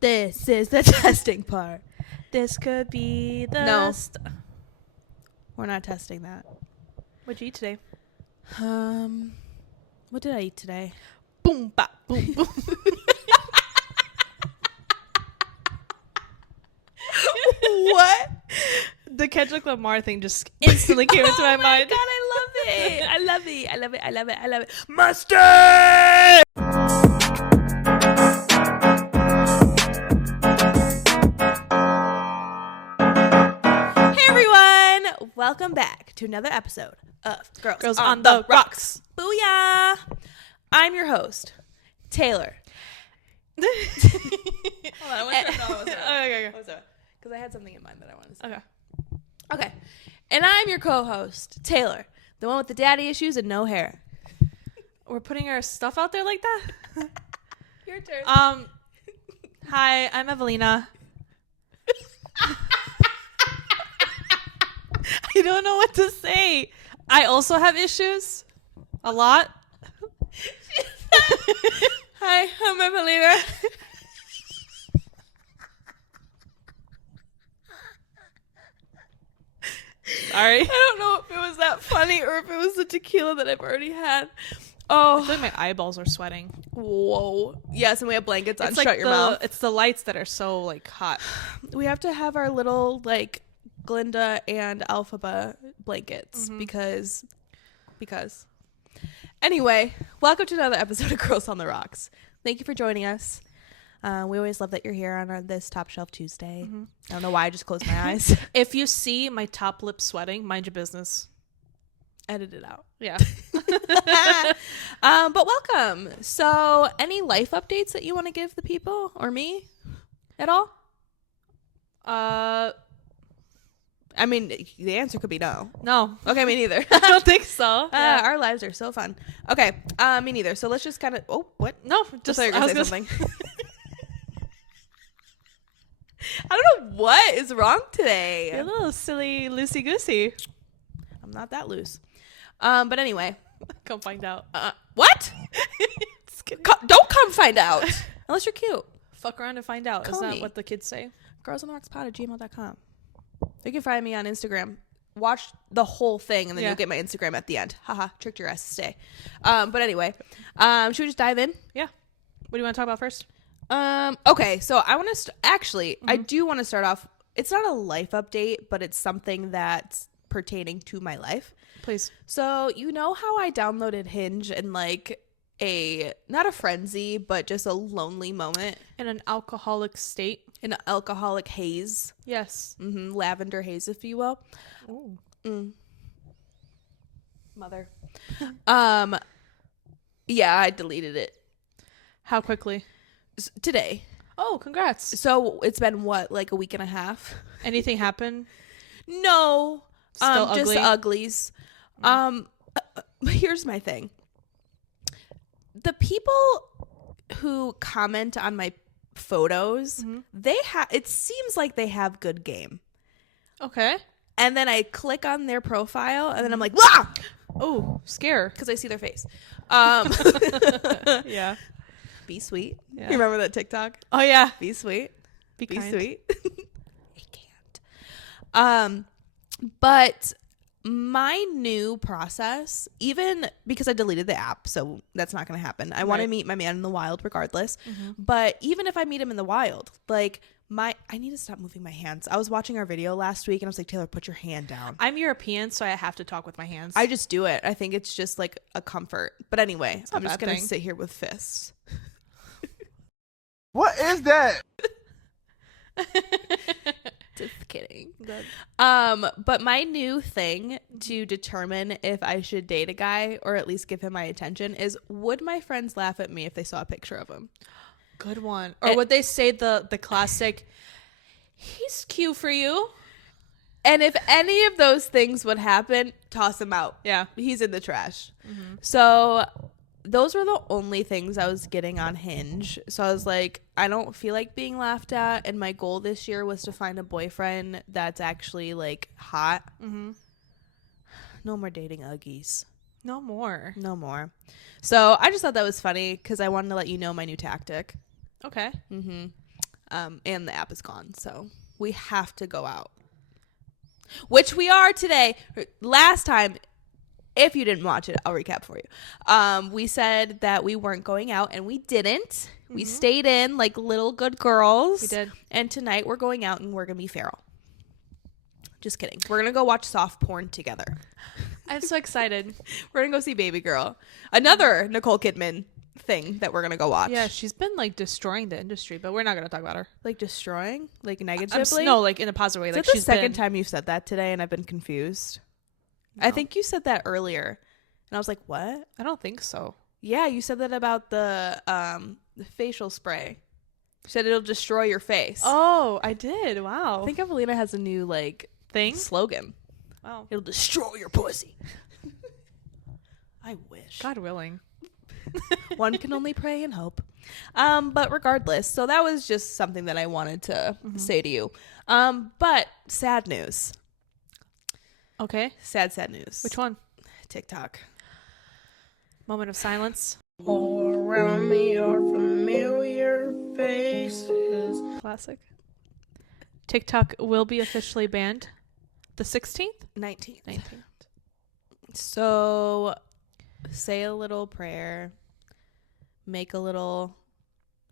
This is the testing part. This could be the... No. We're not testing that. What'd you eat today? What did I eat today? Boom, bop, boom, boom. What? The Kendrick Lamar thing just instantly came into my mind. God, I love it. I love it. I love it. I love it. I love it. Mustard! Hey, everyone. Welcome back to another episode of Girls on the Rocks. Booyah. I'm your host, Taylor. Hold on, Okay. Because I had something in mind that I wanted to say. Okay. And I'm your co-host, Taylor, the one with the daddy issues and no hair. We're putting our stuff out there like that? Your turn. Hi, I'm Evelina. I don't know what to say. I also have issues. A lot. Hi, I'm Evelina. Sorry. I don't know if it was that funny or if it was the tequila that I've already had. I Oh, feel like my eyeballs are sweating. whoa. Yes, and we have blankets on. It's like Shut your mouth. It's the lights that are so like hot. We have to have our little like Glinda and Alphaba blankets because. Anyway, welcome to another episode of Girls on the Rocks. Thank you for joining us. We always love that you're here on this Top Shelf Tuesday. I don't know why I just closed my eyes. If you see my top lip sweating, mind your business. Edit it out. Yeah. But welcome. So, any life updates that you want to give the people or me at all? I mean, the answer could be no. No. Okay, me neither. I don't think so. Yeah. Our lives are so fun. Okay, me neither. So let's just kind of. Oh, what? No, Just just thought you were I was gonna say gonna- something. I don't know what is wrong today. You're a little silly, loosey goosey. I'm not that loose. But anyway, Come find out. what? Don't come find out unless you're cute. Fuck around and find out. Call Is that me. what the kids say? girlsontherockspod@gmail.com. You can find me on Instagram. Watch the whole thing, and then Yeah. you'll get my Instagram at the end. Haha, tricked your ass to stay. But anyway, should we just dive in? Yeah. What do you want to talk about first? Okay, so I want to I do want to start off. It's not a life update, but it's something that's pertaining to my life. Please. So you know how I downloaded Hinge in like not a frenzy, but just a lonely moment, In an alcoholic state. an alcoholic haze, Yes. lavender haze, if you will. Ooh. Mother. Yeah, I deleted it How quickly? today. Oh, congrats. So it's been what, like a week and a half? Anything happen? No, Still just ugly? uglies. But here's my thing. The people who comment on my photos, it seems like they have good game. Okay. And then I click on their profile, and then I'm like, wow, Oh, scare. because I see their face. Yeah. Be sweet. Yeah. You remember that TikTok? Oh, yeah. Be sweet. Be Be kind. sweet. I can't. But my new process, even because I deleted the app, so that's not going to happen. I want to Right. meet my man in the wild regardless. But even if I meet him in the wild, like I need to stop moving my hands. I was watching our video last week and I was like, Taylor, put your hand down. I'm European, so I have to talk with my hands. I just do it. I think it's just like a comfort. But anyway, not I'm a just bad going to thing. sit here with fists. What is that? Just kidding. Good. But my new thing to determine if I should date a guy or at least give him my attention is, would my friends laugh at me if they saw a picture of him? Good one. Or would they say the classic, he's cute for you? And if any of those things would happen, toss him out. Yeah. He's in the trash. So those were the only things I was getting on Hinge. So I was like, I don't feel like being laughed at. And my goal this year was to find a boyfriend that's actually like hot. No more dating Uggies. No more. No more. So I just thought that was funny because I wanted to let you know my new tactic. Okay. And the app is gone. So we have to go out. Which we are today. Last time, if you didn't watch it, I'll recap for you. We said that we weren't going out, and we didn't. We stayed in like little good girls. We did. And tonight we're going out, and we're going to be feral. Just kidding. We're going to go watch soft porn together. I'm so excited. We're going to go see Baby Girl. Another Nicole Kidman thing that we're going to go watch. Yeah, she's been like destroying the industry, but we're not going to talk about her. Like destroying? Like negatively? No, like in a positive way. Is Like that the she's second been... time you've said that today, and I've been confused? No. I think you said that earlier, and I was like, what? I don't think so. Yeah, you said that about the facial spray. You said it'll destroy your face. Oh, I did. Wow. I think Evelina has a new like thing slogan. Wow. It'll destroy your pussy. I wish. God willing. One can only pray and hope. But regardless, so that was just something that I wanted to say to you. But sad news. Okay. Sad news. Which one? TikTok. Moment of silence. All around me are familiar faces. Classic. TikTok will be officially banned the 16th? 19th. 19th. So say a little prayer. Make a little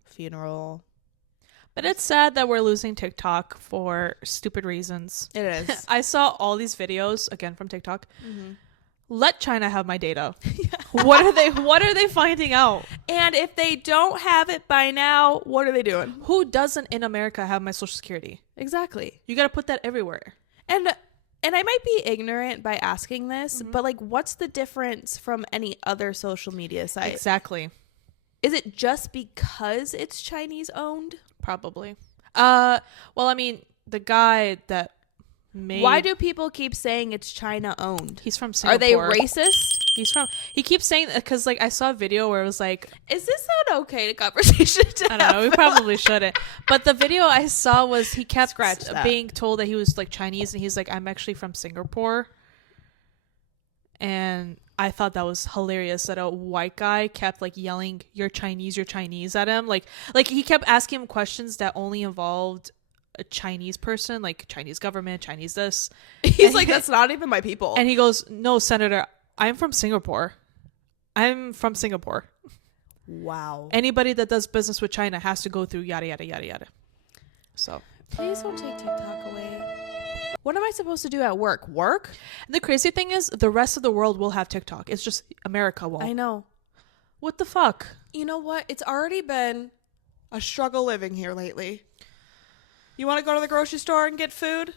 funeral. But it's sad that we're losing TikTok for stupid reasons. It is. I saw all these videos, again from TikTok. Let China have my data. What are they finding out? And if they don't have it by now, what are they doing? Who doesn't in America have my social security? Exactly. You got to put that everywhere. And I might be ignorant by asking this, but like what's the difference from any other social media site? Exactly. Is it just because it's Chinese owned? Probably. Well, I mean, the guy that made... Why do people keep saying it's China owned? He's from Singapore. Are they racist? He keeps saying, because like I saw a video where it was like, is this an okay conversation to I don't know, we probably shouldn't. But the video I saw was he kept being told that he was like Chinese, and he's like, I'm actually from Singapore. And I thought that was hilarious that a white guy kept like yelling, you're Chinese at him. Like he kept asking him questions that only involved a Chinese person, like Chinese government, Chinese this. He's like, that's not even my people. And he goes, no, Senator, I'm from Singapore. Wow. Anybody that does business with China has to go through yada, yada, yada, yada. So please don't take TikTok away. What am I supposed to do at work? Work? The crazy thing is the rest of the world will have TikTok. It's just America won't. I know. What the fuck? You know what? It's already been a struggle living here lately. You want to go to the grocery store and get food?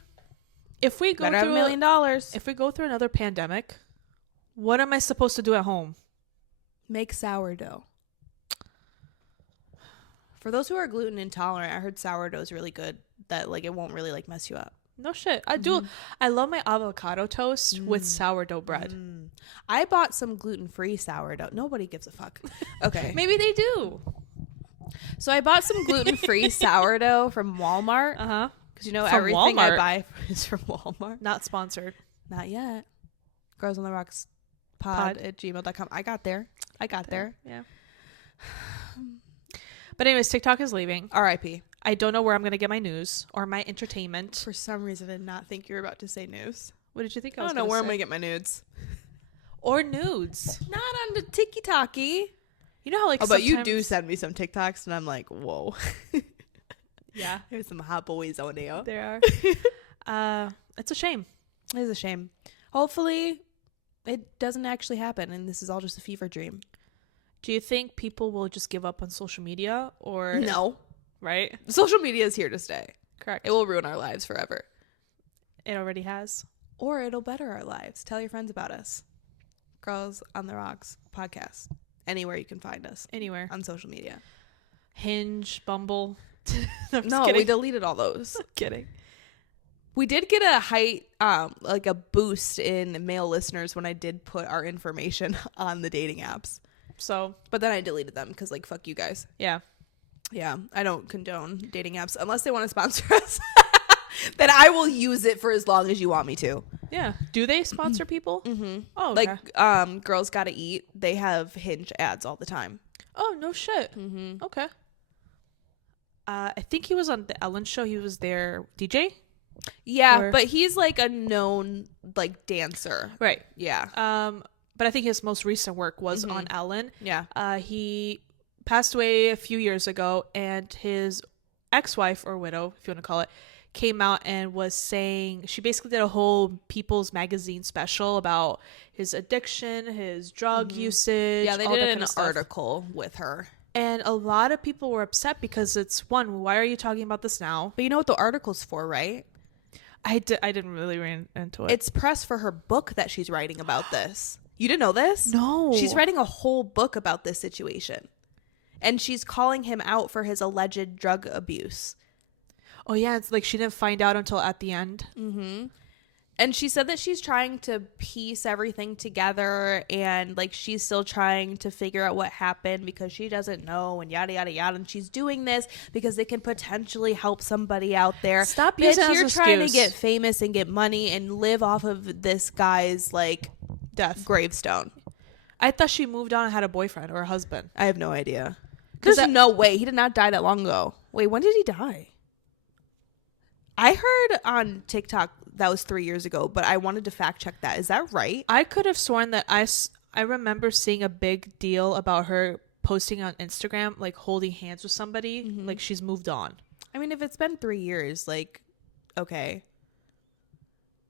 If we go Better have through $1 million. If we go through another pandemic, what am I supposed to do at home? Make sourdough. For those who are gluten intolerant, I heard sourdough is really good. That like it won't really like mess you up. No shit. I do. I love my avocado toast with sourdough bread. I bought some gluten-free sourdough. Nobody gives a fuck. Okay. Maybe they do. So I bought some gluten-free sourdough from Walmart. Uh-huh. Because you know From everything Walmart? I buy is from Walmart. Not sponsored. Not yet. Girlsontherockspod at gmail.com. I got there. Yeah. But anyways, TikTok is leaving. R.I.P. I don't know where I'm going to get my news or my entertainment. For some reason, I did not think you were about to say news. What did you think I don't know where I'm going to get my nudes. Or nudes. Not on the TikToky. You know how like but you do send me some TikToks, and I'm like, whoa. Yeah. There's some hot boys on there. There are. It's a shame. It is a shame. Hopefully, it doesn't actually happen, and this is all just a fever dream. Do you think people will just give up on social media or no? Right? Social media is here to stay. Correct. It will ruin our lives forever. It already has. Or it'll better our lives. Tell your friends about us. Girls on the Rocks podcast. Anywhere you can find us. Anywhere. On social media. Hinge, Bumble. No, we deleted all those. Kidding. We did get a height, like a boost in male listeners when I did put our information on the dating apps. So, but then I deleted them because, like, fuck you guys. Yeah. Yeah, I don't condone dating apps unless they want to sponsor us. Then I will use it for as long as you want me to. Yeah. Do they sponsor people? Mm-hmm. Oh, okay. Like, Girls Gotta Eat, they have Hinge ads all the time. Oh, no shit. Mm-hmm. Okay. I think he was on the Ellen show. He was their DJ. Yeah, Or- but he's like a known like dancer. Right. Yeah. But I think his most recent work was on Ellen. Yeah. He passed away a few years ago, and his ex-wife, or widow, if you want to call it, came out and was saying, she basically did a whole People's Magazine special about his addiction, his drug usage. Yeah, they all that did kind an of stuff. article with her. And a lot of people were upset because it's, one, why are you talking about this now? But you know what the article's for, right? I didn't really read into it. It's press for her book that she's writing about this. You didn't know this? No. She's writing a whole book about this situation. And she's calling him out for his alleged drug abuse. Oh, yeah. It's like she didn't find out until at the end. Mm-hmm. And she said that she's trying to piece everything together, and like she's still trying to figure out what happened because she doesn't know, and yada yada yada. And she's doing this because it can potentially help somebody out there. Stop Bitch, using it as you're an trying to excuse. get famous and get money and live off of this guy's like Death. gravestone. I thought she moved on and had a boyfriend or a husband. I have no idea. 'Cause There's no way. He did not die that long ago. Wait, when did he die? I heard on TikTok that was 3 years ago, but I wanted to fact check that. Is that right? I could have sworn that I remember seeing a big deal about her posting on Instagram, like holding hands with somebody, like she's moved on. I mean, if it's been 3 years, like, okay.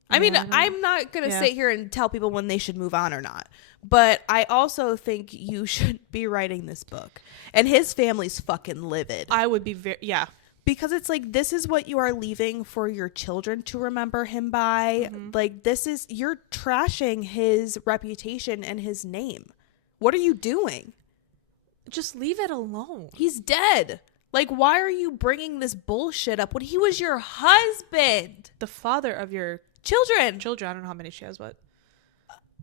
I Yeah, mean, I know. I'm not going to Yeah. sit here and tell people when they should move on or not. But I also think you should be writing this book. And his family's fucking livid. I would be very, yeah. Because it's like, this is what you are leaving for your children to remember him by. Like, this is, you're trashing his reputation and his name. What are you doing? Just leave it alone. He's dead. Like, why are you bringing this bullshit up when he was your husband? The father of your Children. children, I don't know how many she has, but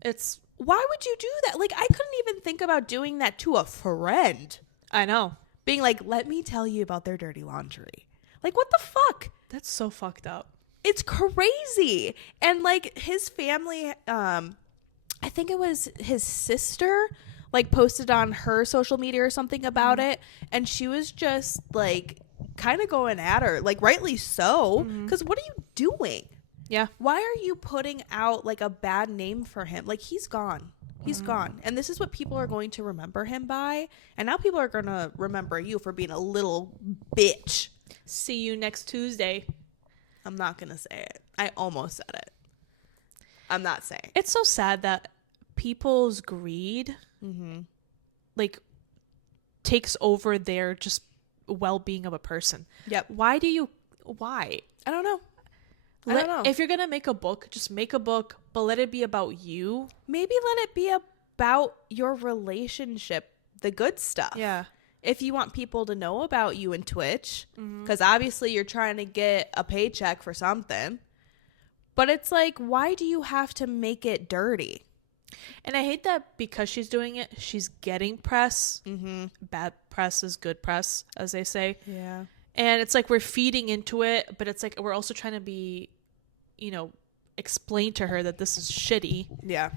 it's, Why would you do that? Like, I couldn't even think about doing that to a friend. I know. Being like, let me tell you about their dirty laundry. Like, what the fuck? That's so fucked up. It's crazy. And like his family, I think it was his sister, like posted on her social media or something about it. And she was just like kind of going at her, like rightly so. Because what are you doing? Yeah. Why are you putting out like a bad name for him? Like, he's gone. He's gone. And this is what people are going to remember him by. And now people are going to remember you for being a little bitch. See you next Tuesday. I'm not going to say it. I almost said it. I'm not saying. It's so sad that people's greed, like, takes over their just well-being of a person. Yep. Why? I don't know. I don't know. If you're gonna make a book, just make a book, but let it be about you. Maybe let it be about your relationship, the good stuff. Yeah. If you want people to know about you in Twitch, because obviously you're trying to get a paycheck for something. But it's like, why do you have to make it dirty? And I hate that because she's doing it, she's getting press. Bad press is good press, as they say. Yeah. And it's like we're feeding into it, but it's like we're also trying to be, explain to her that this is shitty. Yeah.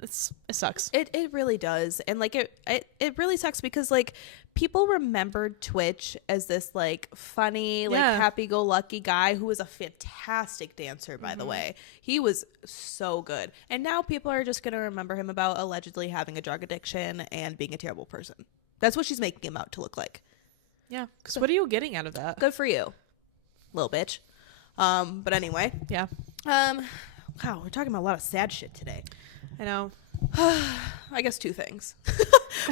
It sucks. It really does. And like it really sucks because like people remembered Twitch as this like funny, like happy-go-lucky guy who was a fantastic dancer, by the way. He was so good. And now people are just going to remember him about allegedly having a drug addiction and being a terrible person. That's what she's making him out to look like. Yeah. Because what are you getting out of that? Good for you, little bitch. But anyway. Yeah. Wow, we're talking about a lot of sad shit today. I know. I guess two things.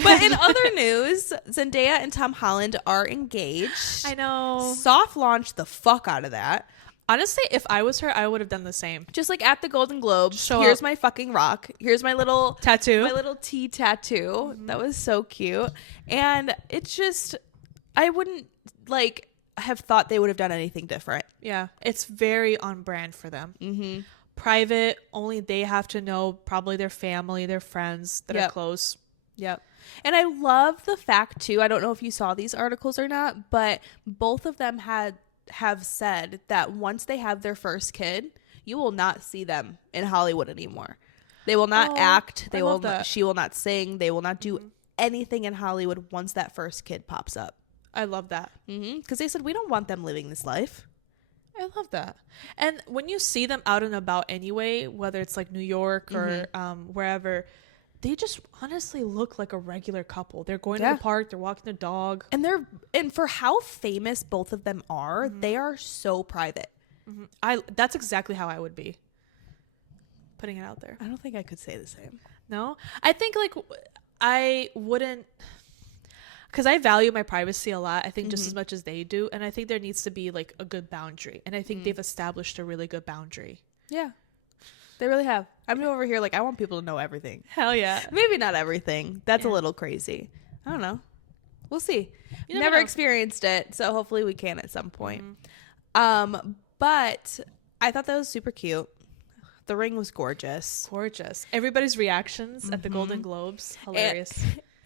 But in other news, Zendaya and Tom Holland are engaged. I know. Soft launched the fuck out of that. Honestly, if I was her, I would have done the same. Just like at the Golden Globes. Show Here's up. my fucking rock. Here's my little Tattoo. My little T tattoo. That was so cute. And it's just, I wouldn't like have thought they would have done anything different. Yeah. It's very on brand for them. Private, only they have to know, probably their family, their friends that are close. Yep. And I love the fact too, I don't know if you saw these articles or not, but both of them have said that once they have their first kid, you will not see them in Hollywood anymore. They will not act, I love that. she will not sing, they will not do anything in Hollywood once that first kid pops up. I love that. Because they said, we don't want them living this life. I love that. And when you see them out and about anyway, whether it's like New York or wherever, they just honestly look like a regular couple. They're going to the park, they're walking the dog. And for how famous both of them are, they are so private. That's exactly how I would be. Putting it out there. I don't think I could say the same. No? I think like I wouldn't, because I value my privacy a lot. I think just as much as they do. And I think there needs to be like a good boundary. And I think they've established a really good boundary. Yeah. They really have. I'm over here like, I want people to know everything. Hell yeah. Maybe not everything. That's a little crazy. I don't know. We'll see. You Never know. experienced it, so hopefully we can at some point. But I thought that was super cute. The ring was gorgeous. Gorgeous. Everybody's reactions at the Golden Globes. Hilarious.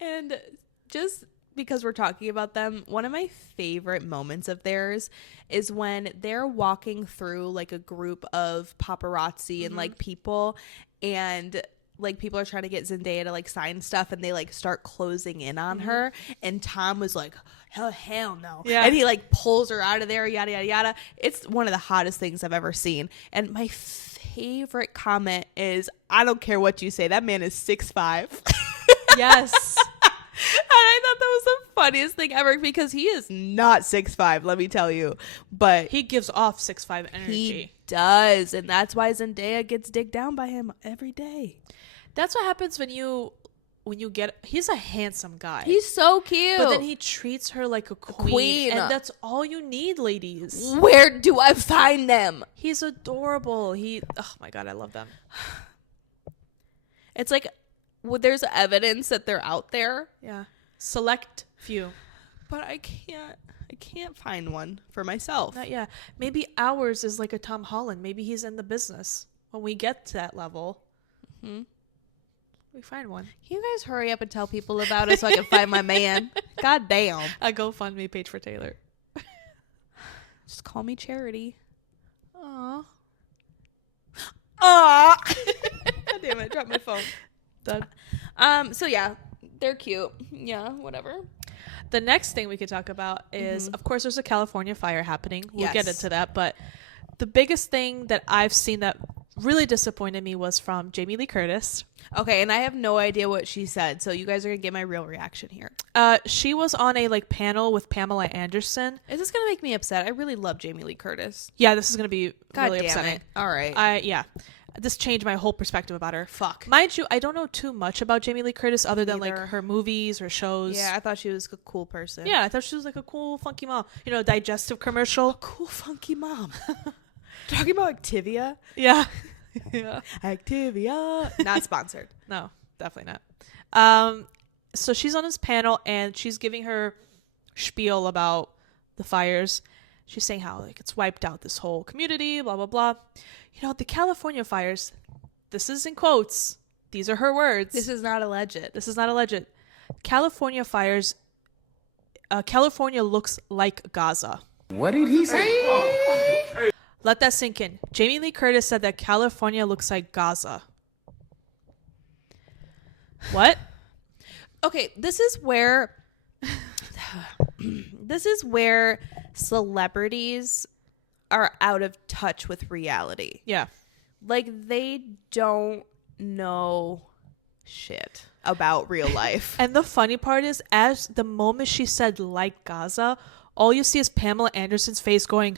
And just because we're talking about them, one of my favorite moments of theirs is when they're walking through like a group of paparazzi and like people, and like people are trying to get Zendaya to like sign stuff, and they like start closing in on her, and Tom was like, hell no. Yeah. And he like pulls her out of there, yada yada yada. It's one of the hottest things I've ever seen. And my favorite comment is, I don't care what you say, that man is 6'5". Yes. And I thought that was the funniest thing ever, because he is not 6'5", let me tell you. But He gives off 6'5" energy. he does. And that's why Zendaya gets digged down by him every day. That's what happens when you get, he's a handsome guy. He's so cute. But then he treats her like a queen. And that's all you need, ladies. Where do I find them? He's adorable. Oh my God, I love them. It's like, well, there's evidence that they're out there. Yeah. Select few. But I can't find one for myself. Not yet. Maybe ours is like a Tom Holland. Maybe he's in the business. When we get to that level, we find one. Can you guys hurry up and tell people about it so I can find my man? God damn. A GoFundMe page for Taylor. Just call me Charity. Aww. God damn it, I dropped my phone. Done. So yeah, they're cute. Yeah, whatever. The next thing we could talk about is, of course, there's a California fire happening. We'll get into that. But the biggest thing that I've seen that really disappointed me was from Jamie Lee Curtis. Okay, and I have no idea what she said, so you guys are gonna get my real reaction here. She was on a like panel with Pamela Anderson. Is this gonna make me upset? I really love Jamie Lee Curtis. Yeah, this is gonna be God really damn upsetting. it. All right. This changed my whole perspective about her. Fuck. Mind you, I don't know too much about Jamie Lee Curtis other than like Neither. her movies or shows. Yeah, I thought she was a cool person. Yeah, I thought she was like a cool, funky mom. You know, digestive commercial. Cool, funky mom. Talking about Activia. Yeah. Yeah. Activia. Not sponsored. No, definitely not. So she's on this panel and she's giving her spiel about the fires. She's saying how like it's wiped out this whole community, blah, blah, blah. You know, the California fires, this is in quotes. These are her words. This is not alleged. California fires, California looks like Gaza. What did he say? Let that sink in. Jamie Lee Curtis said that California looks like Gaza. What? Okay, this is where celebrities are out of touch with reality. Yeah. Like, they don't know shit about real life. And the funny part is, as the moment she said like Gaza, all you see is Pamela Anderson's face going,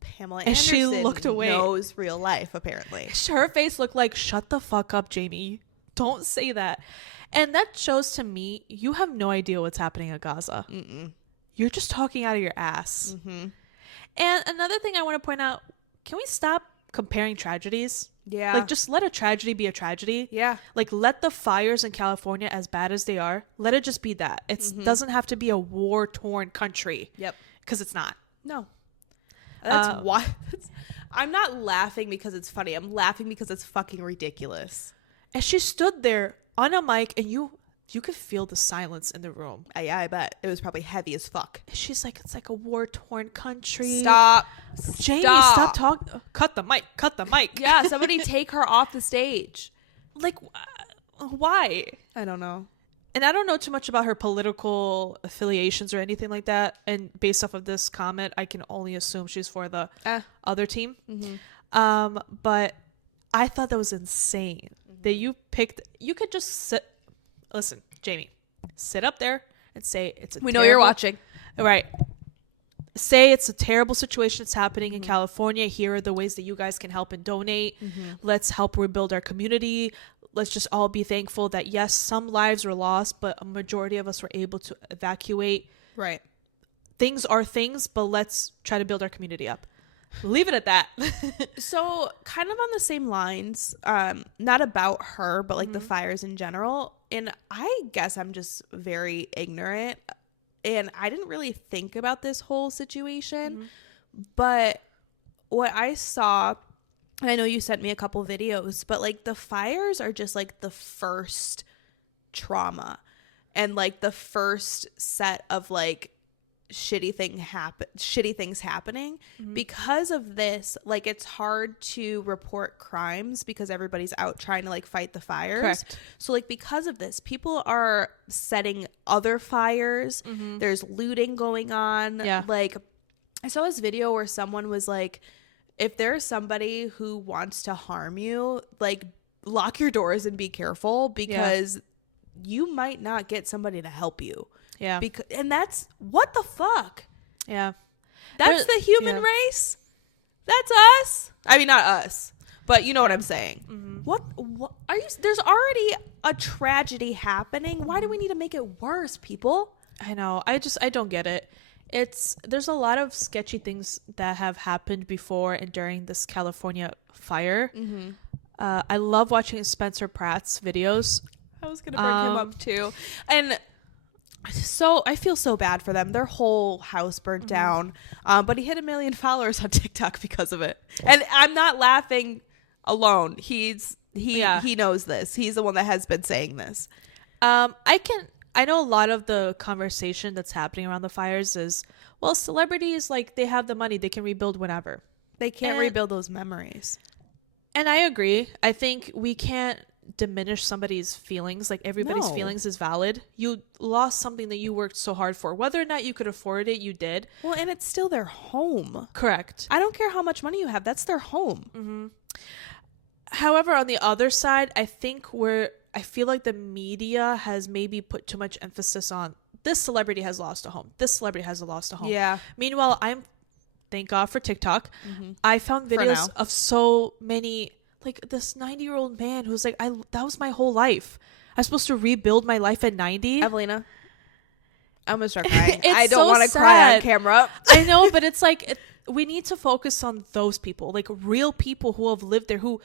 Pamela and Anderson she looked away. knows real life, apparently. her face looked like, shut the fuck up, Jamie. Don't say that. And that shows to me, you have no idea what's happening at Gaza. You're just talking out of your ass. And another thing I want to point out, can we stop comparing tragedies? Yeah. Like, just let a tragedy be a tragedy. Yeah. Like, let the fires in California, as bad as they are, let it just be that. It doesn't have to be a war-torn country. Yep. Because it's not. No. That's why. I'm not laughing because it's funny. I'm laughing because it's fucking ridiculous. And she stood there on a mic, and you could feel the silence in the room. Yeah, I bet. It was probably heavy as fuck. She's like, it's like a war-torn country. Stop. Jamie, stop talking. Cut the mic. Yeah, somebody take her off the stage. Like, why? I don't know. and I don't know too much about her political affiliations or anything like that. And based off of this comment, I can only assume she's for the other team. But I thought that was insane that you could just sit. Listen, Jamie, sit up there and say it's a We know you're watching. Right. Say it's a terrible situation that's happening in California. Here are the ways that you guys can help and donate. Let's help rebuild our community. Let's just all be thankful that, yes, some lives were lost, but a majority of us were able to evacuate. Right. Things are things, but let's try to build our community up. Leave it at that. So kind of on the same lines, not about her, but like the fires in general. And I guess I'm just very ignorant. And I didn't really think about this whole situation. But what I saw, and I know you sent me a couple videos, but like the fires are just like the first trauma and like the first set of like shitty things happening. Because of this, like it's hard to report crimes because everybody's out trying to like fight the fires. Correct. So like because of this, people are setting other fires. There's looting going on. Like I saw this video where someone was like, if there's somebody who wants to harm you, like lock your doors and be careful because you might not get somebody to help you. Yeah. And that's what the fuck? Yeah. That's the human race? That's us? I mean, not us, but you know what I'm saying. What are you? There's already a tragedy happening. Why do we need to make it worse, people? I know. I don't get it. There's a lot of sketchy things that have happened before and during this California fire. I love watching Spencer Pratt's videos. I was going to bring him up too. And so I feel so bad for them. Their whole house burnt down. But he hit 1 million followers on TikTok because of it. And I'm not laughing alone. He knows this. He's the one that has been saying this. I know a lot of the conversation that's happening around the fires is, well, celebrities, like, they have the money. They can rebuild whenever. They can't rebuild those memories. And I agree. I think we can't diminish somebody's feelings. Like, everybody's feelings is valid. You lost something that you worked so hard for. Whether or not you could afford it, you did. Well, and it's still their home. Correct. I don't care how much money you have. That's their home. However, on the other side, I feel like the media has maybe put too much emphasis on this celebrity has lost a home. This celebrity has lost a home. Yeah. Meanwhile, thank God for TikTok. I found videos of so many, like this 90-year-old man who's like, that was my whole life. I'm supposed to rebuild my life at 90. Evelina, I'm gonna start crying. I don't want to cry on camera. I know, but it's like we need to focus on those people, like real people who have lived there, who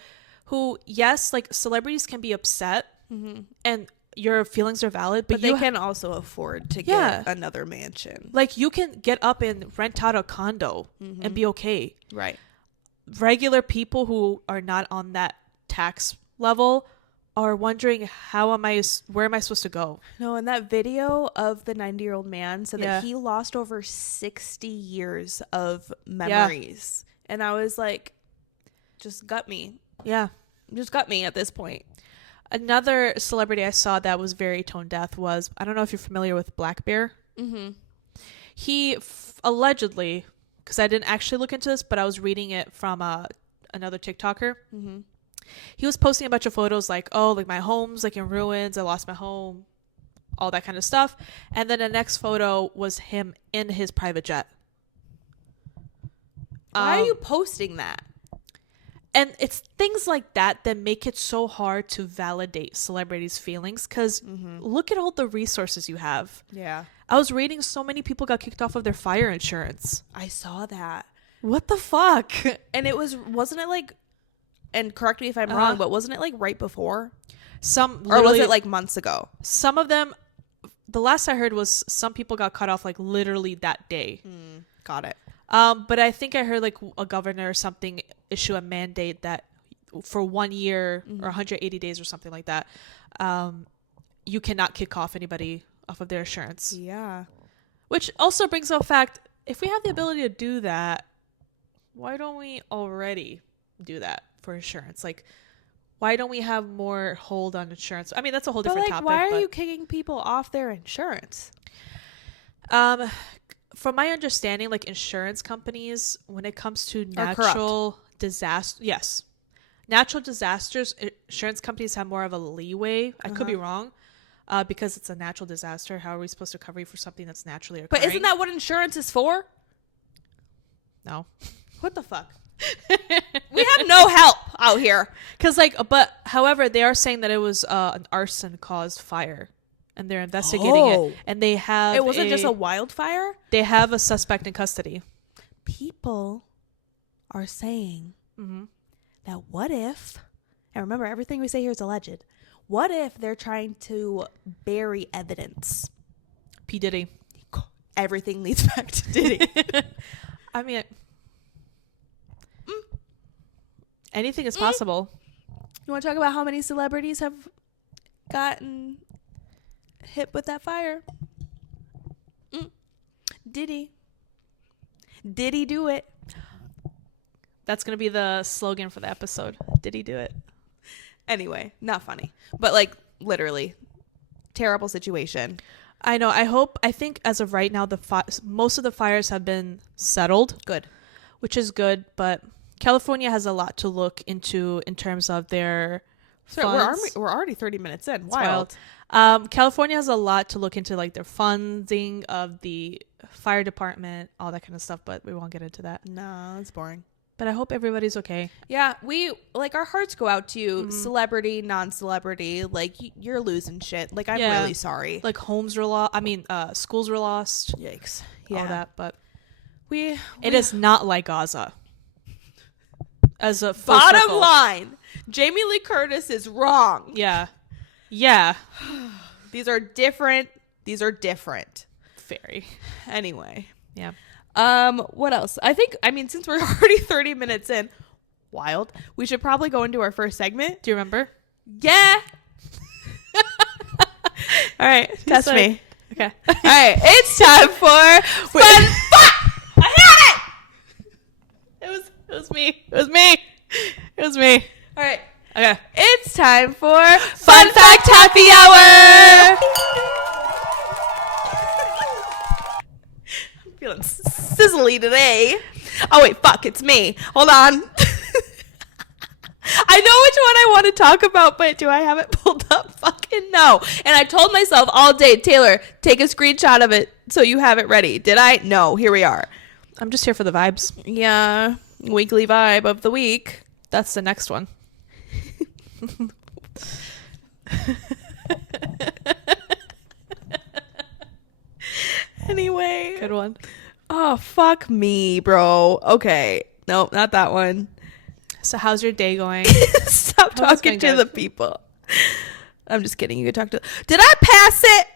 yes, like celebrities can be upset and your feelings are valid, but they can also afford to get another mansion. Like you can get up and rent out a condo and be okay. Right. Regular people who are not on that tax level are wondering where am I supposed to go? No, and that video of the 90-year-old man said that he lost over 60 years of memories. And I was like, just gut me. Yeah. Just got me at this point. Another celebrity I saw that was very tone deaf was, I don't know if you're familiar with Black Bear. He allegedly, because I didn't actually look into this, but I was reading it from another TikToker. He was posting a bunch of photos like, oh, like my home's like in ruins. I lost my home, all that kind of stuff. And then the next photo was him in his private jet. Why are you posting that? And it's things like that that make it so hard to validate celebrities' feelings because look at all the resources you have. Yeah. I was reading so many people got kicked off of their fire insurance. I saw that. What the fuck? And wasn't it like, and correct me if I'm wrong, but wasn't it like right before? Or was it like months ago? Some of them, the last I heard was some people got cut off like literally that day. Got it. But I think I heard like a governor or something issue a mandate that for 1 year or 180 days or something like that, you cannot kick off anybody off of their insurance. Yeah. Which also brings up fact, if we have the ability to do that, why don't we already do that for insurance? Like, Why don't we have more hold on insurance? I mean, that's a whole But different like, topic. why are you kicking people off their insurance? From my understanding, like insurance companies, when it comes to Are natural disaster, yes, natural disasters, insurance companies have more of a leeway. I could be wrong, because it's a natural disaster. How are we supposed to cover you for something that's naturally occurring? But isn't that what insurance is for? No? What the fuck? We have no help out here. Because however, they are saying that it was an arson caused fire, and they're investigating it, and they have It wasn't just a wildfire. They have a suspect in custody. People are saying that what if, and remember everything we say here is alleged, what if they're trying to bury evidence? P. Diddy. Everything leads back to Diddy. I mean, anything is possible. You want to talk about how many celebrities have gotten hit with that fire? Diddy do it? That's going to be the slogan for the episode. Did he do it? Anyway, not funny. But like literally terrible situation. I know. I think as of right now, most of the fires have been settled. Good. Which is good. But California has a lot to look into in terms of their funds. We're already 30 minutes in. Wild. California has a lot to look into, like their funding of the fire department, all that kind of stuff. But we won't get into that. No, it's boring. But I hope everybody's okay. Yeah, we like our hearts go out to you, celebrity, non-celebrity. Like you're losing shit. Like I'm really sorry. Like homes were lost. I mean, schools were lost. Yikes. All that. But it is not like Gaza. As a bottom line, Jamie Lee Curtis is wrong. Yeah. These are different. Very. Anyway. Yeah. What else? I mean, since we're already 30 minutes in, we should probably go into our first segment. Do you remember? Yeah. All right. Test me. Okay. All right. It's time for fun fact. I had it. It was me. All right. Okay. It's time for Fun Fact Happy Hour. I'm feeling sizzly today. Oh, wait, fuck, it's me. Hold on. I know which one I want to talk about, but do I have it pulled up? Fucking no. And I told myself all day, Taylor, take a screenshot of it so you have it ready. Did I? No, here we are. I'm just here for the vibes. Yeah, weekly vibe of the week. That's the next one. Anyway. Good one. Oh, fuck me, bro. Okay. Nope, not that one. So how's your day going? Stop talking to the people. I'm just kidding. You could talk to... Did I pass it?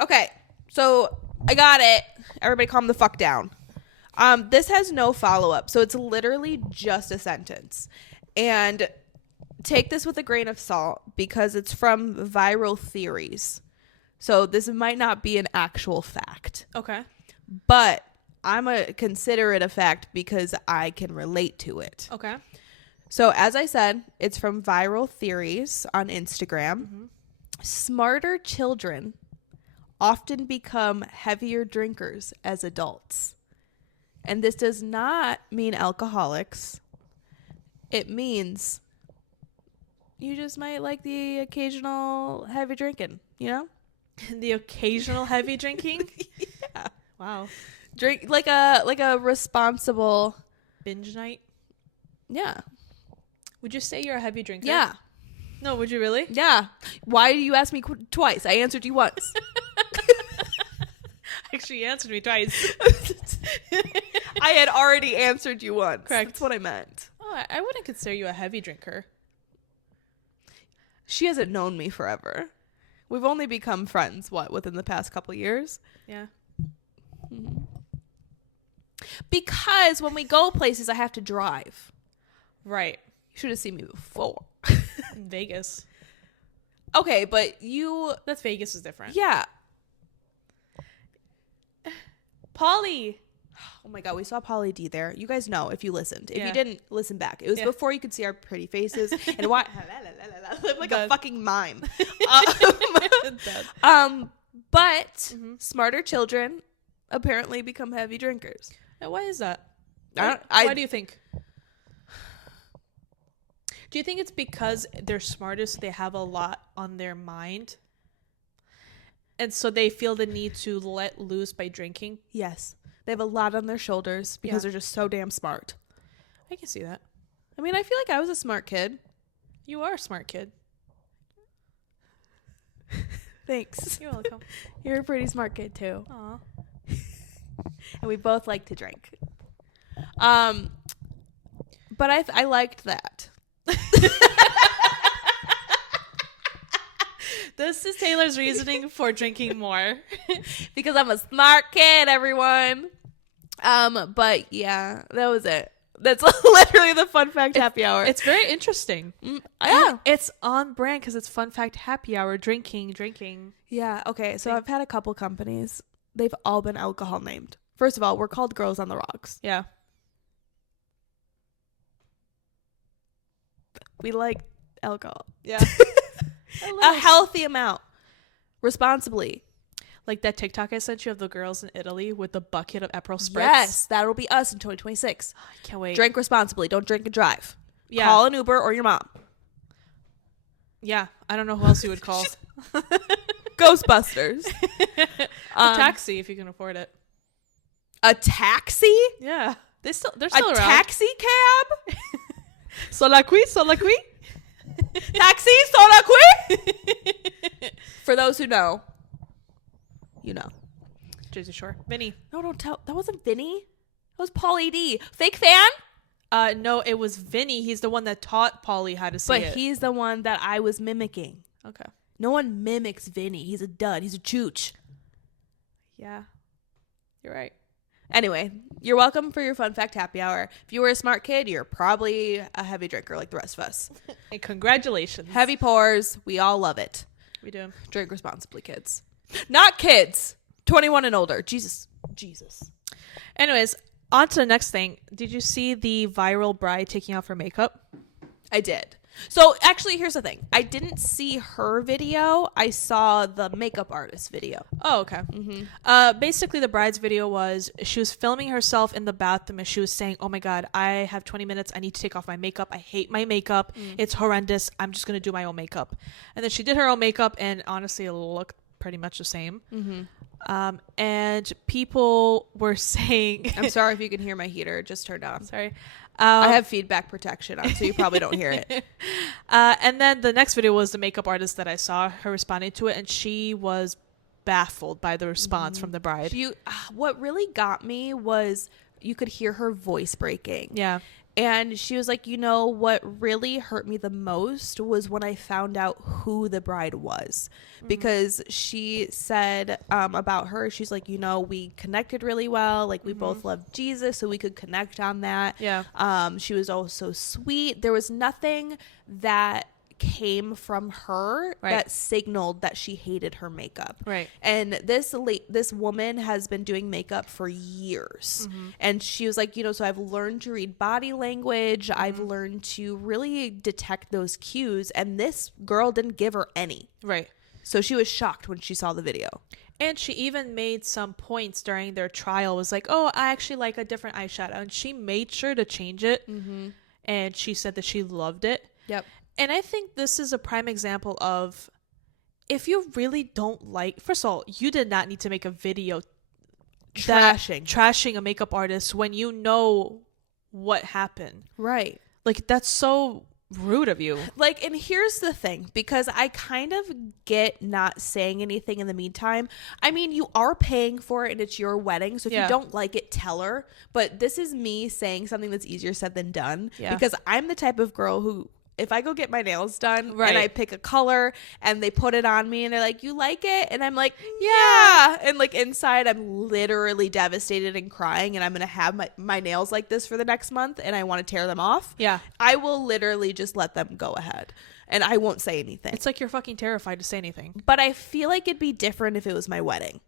Okay. So I got it. Everybody calm the fuck down. This has no follow-up. So it's literally just a sentence. And take this with a grain of salt because it's from Viral Theories. So this might not be an actual fact. Okay. But I'm going to consider it a fact because I can relate to it. Okay. So as I said, it's from Viral Theories on Instagram. Smarter children often become heavier drinkers as adults. And this does not mean alcoholics. It means you just might like the occasional heavy drinking, you know? The occasional heavy drinking? Yeah. Wow. Drink like a responsible Binge night? Yeah. Would you say you're a heavy drinker? Yeah. No, would you really? Yeah. Why do you ask me twice? I answered you once. Actually, you answered me twice. I had already answered you once. Correct. That's what I meant. Oh, I wouldn't consider you a heavy drinker. She hasn't known me forever. We've only become friends, within the past couple years? Yeah. Because when we go places, I have to drive. Right. You should have seen me before. In Vegas. Okay, but That's Vegas is different. Yeah. Polly. Oh my god, we saw Pauly D there. You guys know if you listened. If Yeah. you didn't, listen back. It was before you could see our pretty faces and why like a fucking mime. But smarter children apparently become heavy drinkers. And why is that? Why do you think? Do you think it's because they're smarter, so they have a lot on their mind? And so they feel the need to let loose by drinking? Yes. They have a lot on their shoulders because they're just so damn smart. I can see that. I mean, I feel like I was a smart kid. You are a smart kid. Thanks. You're welcome. You're a pretty smart kid too. Aw. And we both like to drink. But I liked that. This is Taylor's reasoning for drinking more. Because I'm a smart kid, everyone. But yeah, that was it. That's literally the fun fact happy hour. It's very interesting. Yeah. It's on brand because it's fun fact happy hour. Drinking. Yeah. Okay. So I've had a couple companies. They've all been alcohol named. First of all, we're called Girls on the Rocks. Yeah. We like alcohol. Yeah. A healthy amount. Responsibly. Like that TikTok I sent you of the girls in Italy with the bucket of Aperol Spritz. Yes. That'll be us in 2026. I can't wait. Drink responsibly. Don't drink and drive. Yeah. Call an Uber or your mom. Yeah. I don't know who else you would call. Ghostbusters. A taxi if you can afford it. A taxi? Yeah. They're still A around. taxi cab? Sola qui? Taxi sola qui? For those who know, you know. Jersey Shore. Vinny. No, don't tell. That wasn't Vinny. That was Pauly D. Fake fan? No, it was Vinny. He's the one that taught Pauly how to say But it. he's the one that I was mimicking. Okay. No one mimics Vinny. He's a dud. He's a chooch. Yeah. You're right. Anyway, you're welcome for your fun fact happy hour. If you were a smart kid, you're probably a heavy drinker like the rest of us. And congratulations. Heavy pours. We all love it. We do. Drink responsibly, kids. Not kids. 21 and older. Jesus. Anyways, on to the next thing. Did you see the viral bride taking off her makeup? I did. So actually, here's the thing. I didn't see her video. I saw the makeup artist video. Oh, okay. Basically, the bride's video was she was filming herself in the bathroom and she was saying, oh my God, I have 20 minutes. I need to take off my makeup. I hate my makeup. It's horrendous. I'm just going to do my own makeup. And then she did her own makeup and honestly, it looked pretty much the same. And people were saying... I'm sorry if you can hear my heater. It just turned on. Sorry. I have feedback protection on, so you probably don't hear it. And then the next video was the makeup artist that I saw her responding to it, and she was baffled by the response from the bride. What really got me was you could hear her voice breaking. Yeah. And she was like, you know, what really hurt me the most was when I found out who the bride was. Because she said about her, she's like, you know, we connected really well. Like, we both loved Jesus, so we could connect on that. Yeah. She was also sweet. There was nothing that came from her that signaled that she hated her makeup. Right. And this woman has been doing makeup for years. And she was like, you know, so I've learned to read body language. I've learned to really detect those cues. And this girl didn't give her any. Right. So she was shocked when she saw the video. And she even made some points during their trial. Was like, oh, I actually like a different eyeshadow. And she made sure to change it. And she said that she loved it. Yep. And I think this is a prime example of if you really don't like... First of all, you did not need to make a video trashing a makeup artist when you know what happened. Right. Like, that's so rude of you. Like, and here's the thing, because I kind of get not saying anything in the meantime. I mean, you are paying for it and it's your wedding, so if you don't like it, tell her. But this is me saying something that's easier said than done. Because I'm the type of girl who, if I go get my nails done and I pick a color and they put it on me and they're like, you like it? And I'm like, yeah. And like inside, I'm literally devastated and crying, and I'm going to have my nails like this for the next month and I want to tear them off. Yeah. I will literally just let them go ahead and I won't say anything. It's like you're fucking terrified to say anything. But I feel like it'd be different if it was my wedding.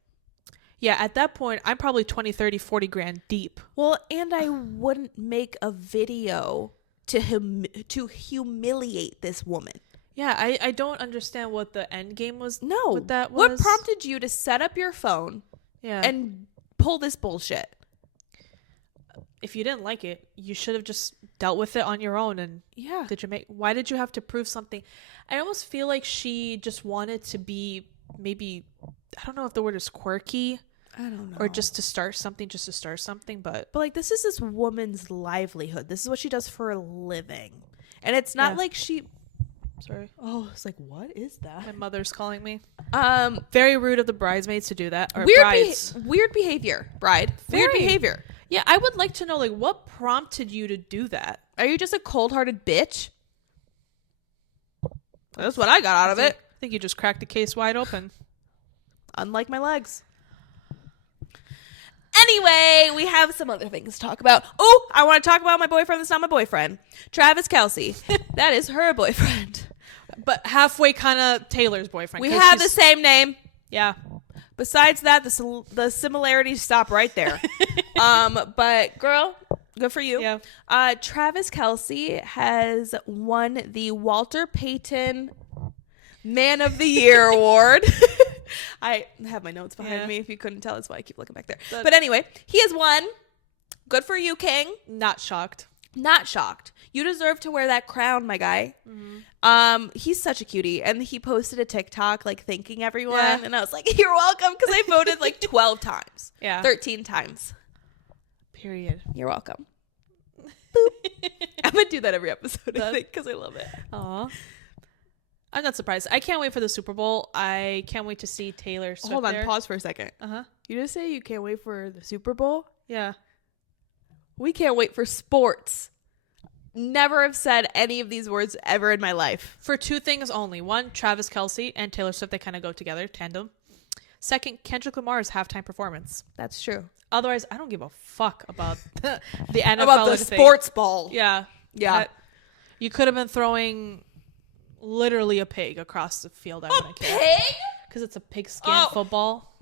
Yeah, at that point, I'm probably 20, 30, 40 grand deep. Well, and I wouldn't make a video to humiliate this woman. Yeah, I don't understand what the end game was. No. What that was. What prompted you to set up your phone and pull this bullshit? If you didn't like it, you should have just dealt with it on your own. And why did you have to prove something? I almost feel like she just wanted to be maybe, I don't know if the word is quirky. I don't know. Or just to start something, but like, this is this woman's livelihood. This is what she does for a living. And it's not like she... Sorry. Oh, it's like, what is that? My mother's calling me. Very rude of the bridesmaids to do that. Or weird behavior, bride. Weird behavior. Yeah, I would like to know, like, what prompted you to do that? Are you just a cold-hearted bitch? That's what I got out of it. I think you just cracked the case wide open. Unlike my legs. Anyway, we have some other things to talk about. Oh, I want to talk about my boyfriend that's not my boyfriend. Travis Kelce. That is her boyfriend. But halfway kind of Taylor's boyfriend. We have the same name. Yeah. Besides that, the similarities stop right there. But girl, good for you. Yeah. Travis Kelce has won the Walter Payton Man of the Year Award. I have my notes behind me. If you couldn't tell, that's why I keep looking back there. But anyway, he has won. Good for you, King. Not shocked. Not shocked. You deserve to wear that crown, my guy. Mm-hmm. He's such a cutie. And he posted a TikTok, like, thanking everyone. Yeah. And I was like, you're welcome. Because I voted like 12 times. Yeah. 13 times. Period. You're welcome. Boop. I'm going to do that every episode, I think, because I love it. Aw. I'm not surprised. I can't wait for the Super Bowl. I can't wait to see Taylor Swift. Hold on, pause for a second. Uh-huh. You just say you can't wait for the Super Bowl? Yeah. We can't wait for sports. Never have said any of these words ever in my life. For two things only. One, Travis Kelce and Taylor Swift, they kind of go together, tandem. Second, Kendrick Lamar's halftime performance. That's true. Otherwise, I don't give a fuck about the NFL. About the sports ball. Yeah. Yeah. You could have been throwing literally a pig across the field. I wouldn't care. Pig? Because it's a pigskin football.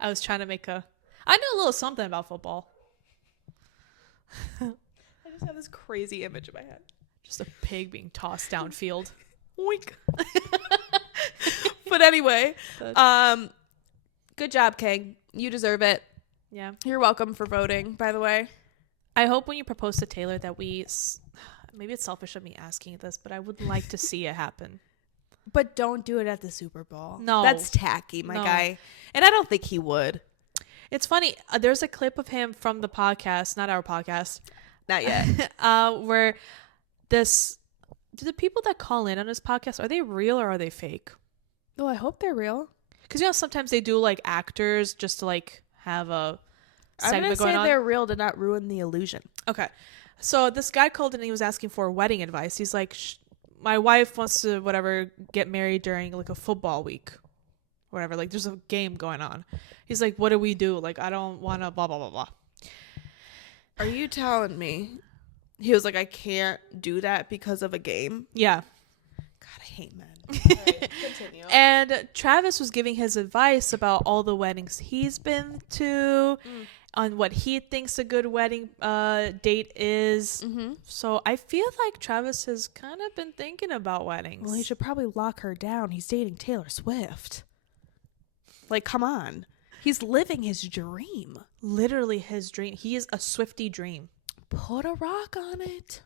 I was trying to make I know a little something about football. I just have this crazy image in my head. Just a pig being tossed downfield. Oink. But anyway, good job, King. You deserve it. Yeah. You're welcome for voting, by the way. I hope when you propose to Taylor that maybe it's selfish of me asking this, but I would like to see it happen. But don't do it at the Super Bowl. No. That's tacky, my guy. And I don't think he would. It's funny. There's a clip of him from the podcast, not our podcast. Not yet. Where do the people that call in on this podcast, are they real or are they fake? Oh, I hope they're real. Because, sometimes they do, like, actors just to, like, have a segment going on. I'm going to say they're real to not ruin the illusion. Okay. So this guy called in and he was asking for wedding advice. He's like, my wife wants to, get married during, like, a football week. Whatever. Like, there's a game going on. He's like, what do we do? Like, I don't want to blah, blah, blah, blah. Are you telling me? He was like, I can't do that because of a game? Yeah. God, I hate men. Right, continue. And Travis was giving his advice about all the weddings he's been to, on what he thinks a good wedding date is. Mm-hmm. So I feel like Travis has kind of been thinking about weddings. Well, he should probably lock her down. He's dating Taylor Swift. Like, come on. He's living his dream. Literally his dream. He is a Swiftie dream. Put a rock on it.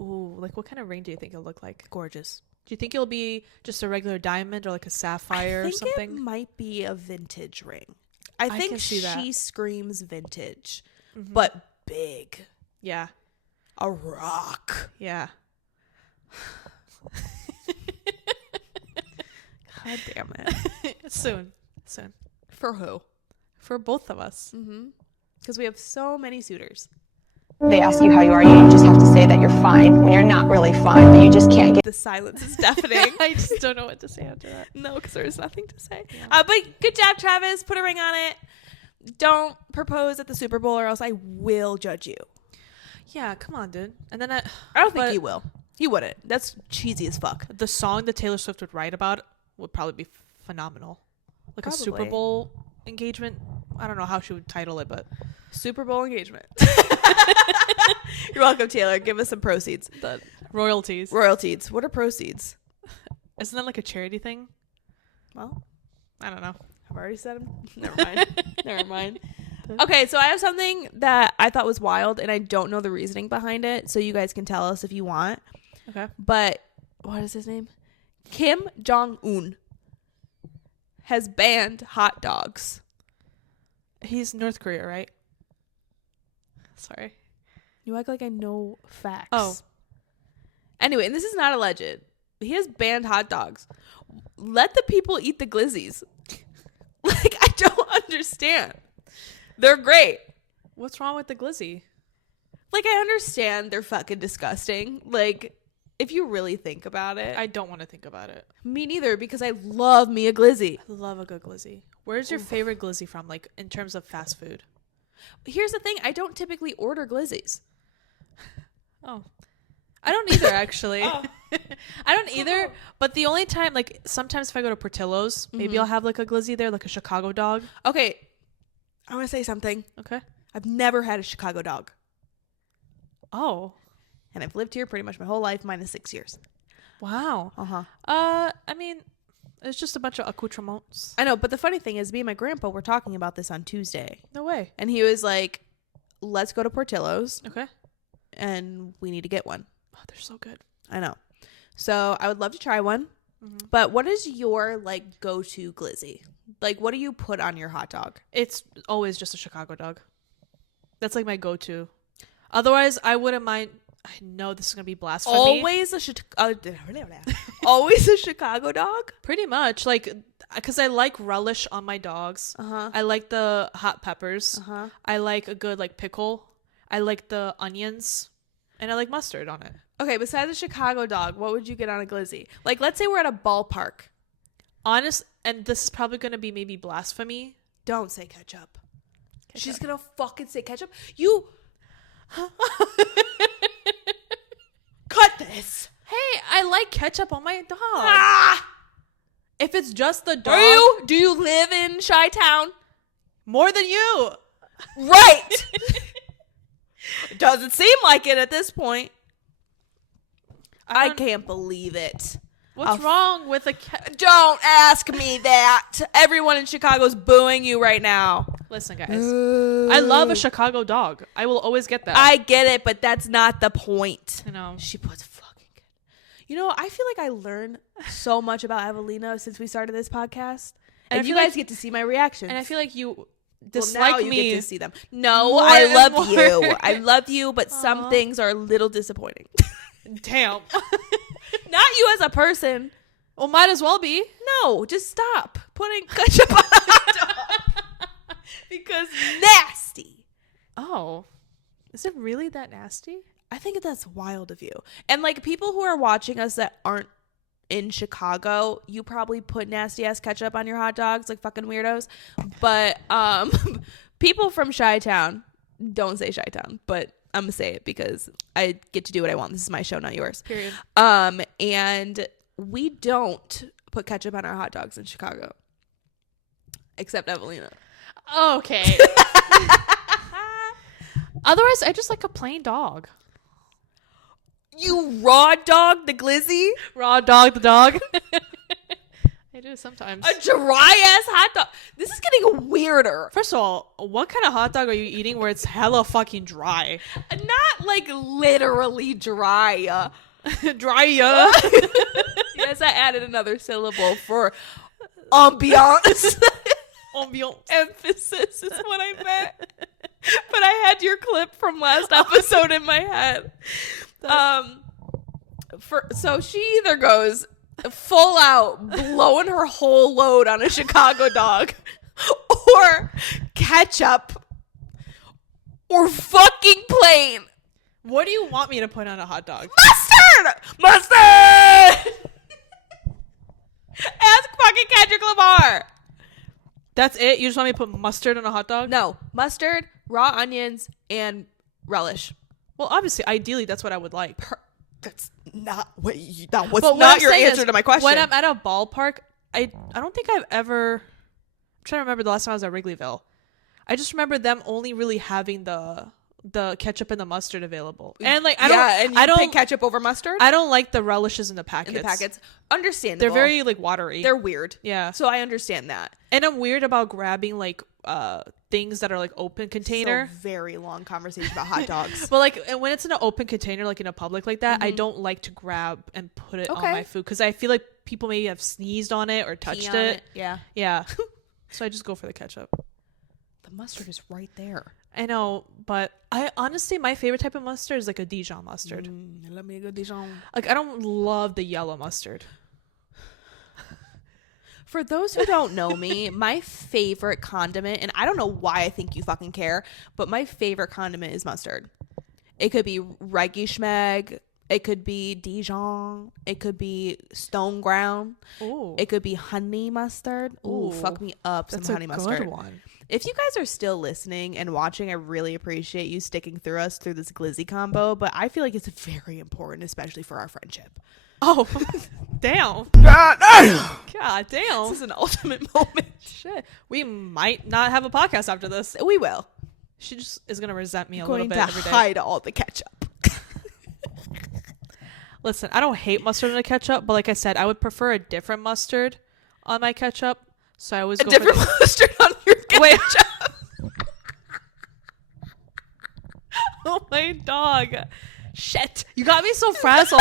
Ooh, like what kind of ring do you think it'll look like? Gorgeous. Do you think it'll be just a regular diamond or like a sapphire or something? I think it might be a vintage ring. I think she screams vintage, but big. Yeah. A rock. Yeah. God damn it. Soon. For who? For both of us. Because we have so many suitors. They ask you how you are, you just have to say that you're fine when you're not really fine, but you just can't get... The silence is deafening. I just don't know what to say after that. No, because there's nothing to say. Yeah. But good job, Travis. Put a ring on it. Don't propose at the Super Bowl or else I will judge you. Yeah, come on, dude. And then I don't think he will. He wouldn't. That's cheesy as fuck. The song that Taylor Swift would write about would probably be phenomenal. Like a Super Bowl engagement I don't know how she would title it, but Super Bowl engagement. You're welcome, Taylor. Give us some proceeds. the royalties. Royalties. What are proceeds? Isn't that like a charity thing? Well, I don't know. I've already said them. Never mind. Never mind. Okay, so I have something that I thought was wild, and I don't know the reasoning behind it, so you guys can tell us if you want. Okay. But what is his name? Kim Jong-un has banned hot dogs. He's North Korea, right? Sorry. You act like I know facts. Oh. Anyway, and this is not alleged. He has banned hot dogs. Let the people eat the glizzies. Like, I don't understand. They're great. What's wrong with the glizzy? Like, I understand they're fucking disgusting. Like, if you really think about it. I don't want to think about it. Me neither, because I love me a glizzy. I love a good glizzy. Where's your favorite glizzy from, like, in terms of fast food? Here's the thing. I don't typically order glizzies. Oh. I don't either, actually. I don't either, but the only time, like, sometimes if I go to Portillo's, maybe I'll have, like, a glizzy there, like a Chicago dog. Okay. I want to say something. Okay. I've never had a Chicago dog. Oh. And I've lived here pretty much my whole life, minus 6 years. Wow. Uh-huh. I mean, it's just a bunch of accoutrements. I know, but the funny thing is, me and my grandpa were talking about this on Tuesday. No way. And he was like, let's go to Portillo's, Okay. and we need to get one. Oh, they're so good. I know. So I would love to try one. But what is your, like, go-to glizzy? Like, what do you put on your hot dog? It's always just a Chicago dog. That's, like, my go-to. Otherwise, I wouldn't mind. I know this is going to be blasphemy. Always a always a Chicago dog? Pretty much. Like, because I like relish on my dogs. Uh-huh. I like the hot peppers. Uh-huh. I like a good, like, pickle. I like the onions. And I like mustard on it. Okay, besides a Chicago dog, what would you get on a glizzy? Like, let's say we're at a ballpark. Honest, and this is probably going to be maybe blasphemy. Don't say ketchup. She's going to fucking say ketchup. You... Cut this. Hey, I like ketchup on my dog. Ah! If it's just the dog. Do you live in Chi-Town? More than you. Right. Doesn't seem like it at this point. I can't believe it. What's wrong with a cat? Don't ask me that. Everyone in Chicago's booing you right now. Listen, guys. I love a Chicago dog. I will always get that. I get it, but that's not the point. You know. She puts fucking good. You know, I feel like I learned so much about Evelina since we started this podcast. And And I you feel guys like- get to see my reactions. And I feel like you Well, now dislike you me. get to see them. No, more I and love more. you. I love you, but some things are a little disappointing. Damn. Not you as a person. Well, might as well be. No, just stop putting ketchup on a hot dog. Because nasty. Oh. Is it really that nasty? I think that's wild of you. And like people who are watching us that aren't in Chicago, you probably put nasty ass ketchup on your hot dogs like fucking weirdos. But people from Chi-Town, don't say Chi-Town, but I'm gonna say it because I get to do what I want. This is my show, not yours. Period. And we don't put ketchup on our hot dogs in Chicago. Except Evelina. Okay. Otherwise, I just like a plain dog. You raw dog the glizzy? Raw dog the dog. I do sometimes. A dry ass hot dog. This is getting weirder. First of all, what kind of hot dog are you eating where it's hella fucking dry? Not like literally dry. Dry. Yes, I added another syllable for ambiance. Ambiance. Emphasis is what I meant. But I had your clip from last episode in my head. So she either goes full out blowing her whole load on a Chicago dog, or ketchup, or fucking plain What do you want me to put on a hot dog? mustard. Ask fucking Kendrick Lamar. That's it? You just want me to put mustard on a hot dog? No, mustard, raw onions, and relish. Well, obviously, ideally, that's what I would like. That's not what you, that was But what not I'm your saying answer is, to my question. When I'm at a ballpark, I don't think I've ever... I'm trying to remember the last time I was at Wrigleyville. I just remember them only really having the ketchup and the mustard available. And like I don't pick ketchup over mustard. I don't like the relishes in the packets. Understandable. They're very like watery. They're weird. Yeah. So I understand that. And I'm weird about grabbing like things that are like open container. So very long conversation about hot dogs. But like when it's in an open container, like in a public like that, I don't like to grab and put it on my food because I feel like people maybe have sneezed on it or touched it. Yeah. Yeah. So I just go for the ketchup. The mustard is right there. I know, but I honestly, my favorite type of mustard is like a Dijon mustard. Let me go Dijon. Like I don't love the yellow mustard. For those who don't know me, my favorite condiment, and I don't know why I think you fucking care, but my favorite condiment is mustard. It could be Reggie Schmeg. It could be Dijon. It could be stone ground. Ooh. It could be honey mustard. Ooh, fuck me up some honey mustard. That's a good one. If you guys are still listening and watching, I really appreciate you sticking through us through this glizzy combo, but I feel like it's very important, especially for our friendship. Oh, damn. God damn! God damn. This is an ultimate moment. Shit. We might not have a podcast after this. We will. She just is going to resent me a Going little bit to every day. hide all the ketchup. Listen, I don't hate mustard in the ketchup, but like I said, I would prefer a different mustard on my ketchup. So I always go different for mustard on your ketchup. Wait. Oh my dog. Shit. You got me so frazzled.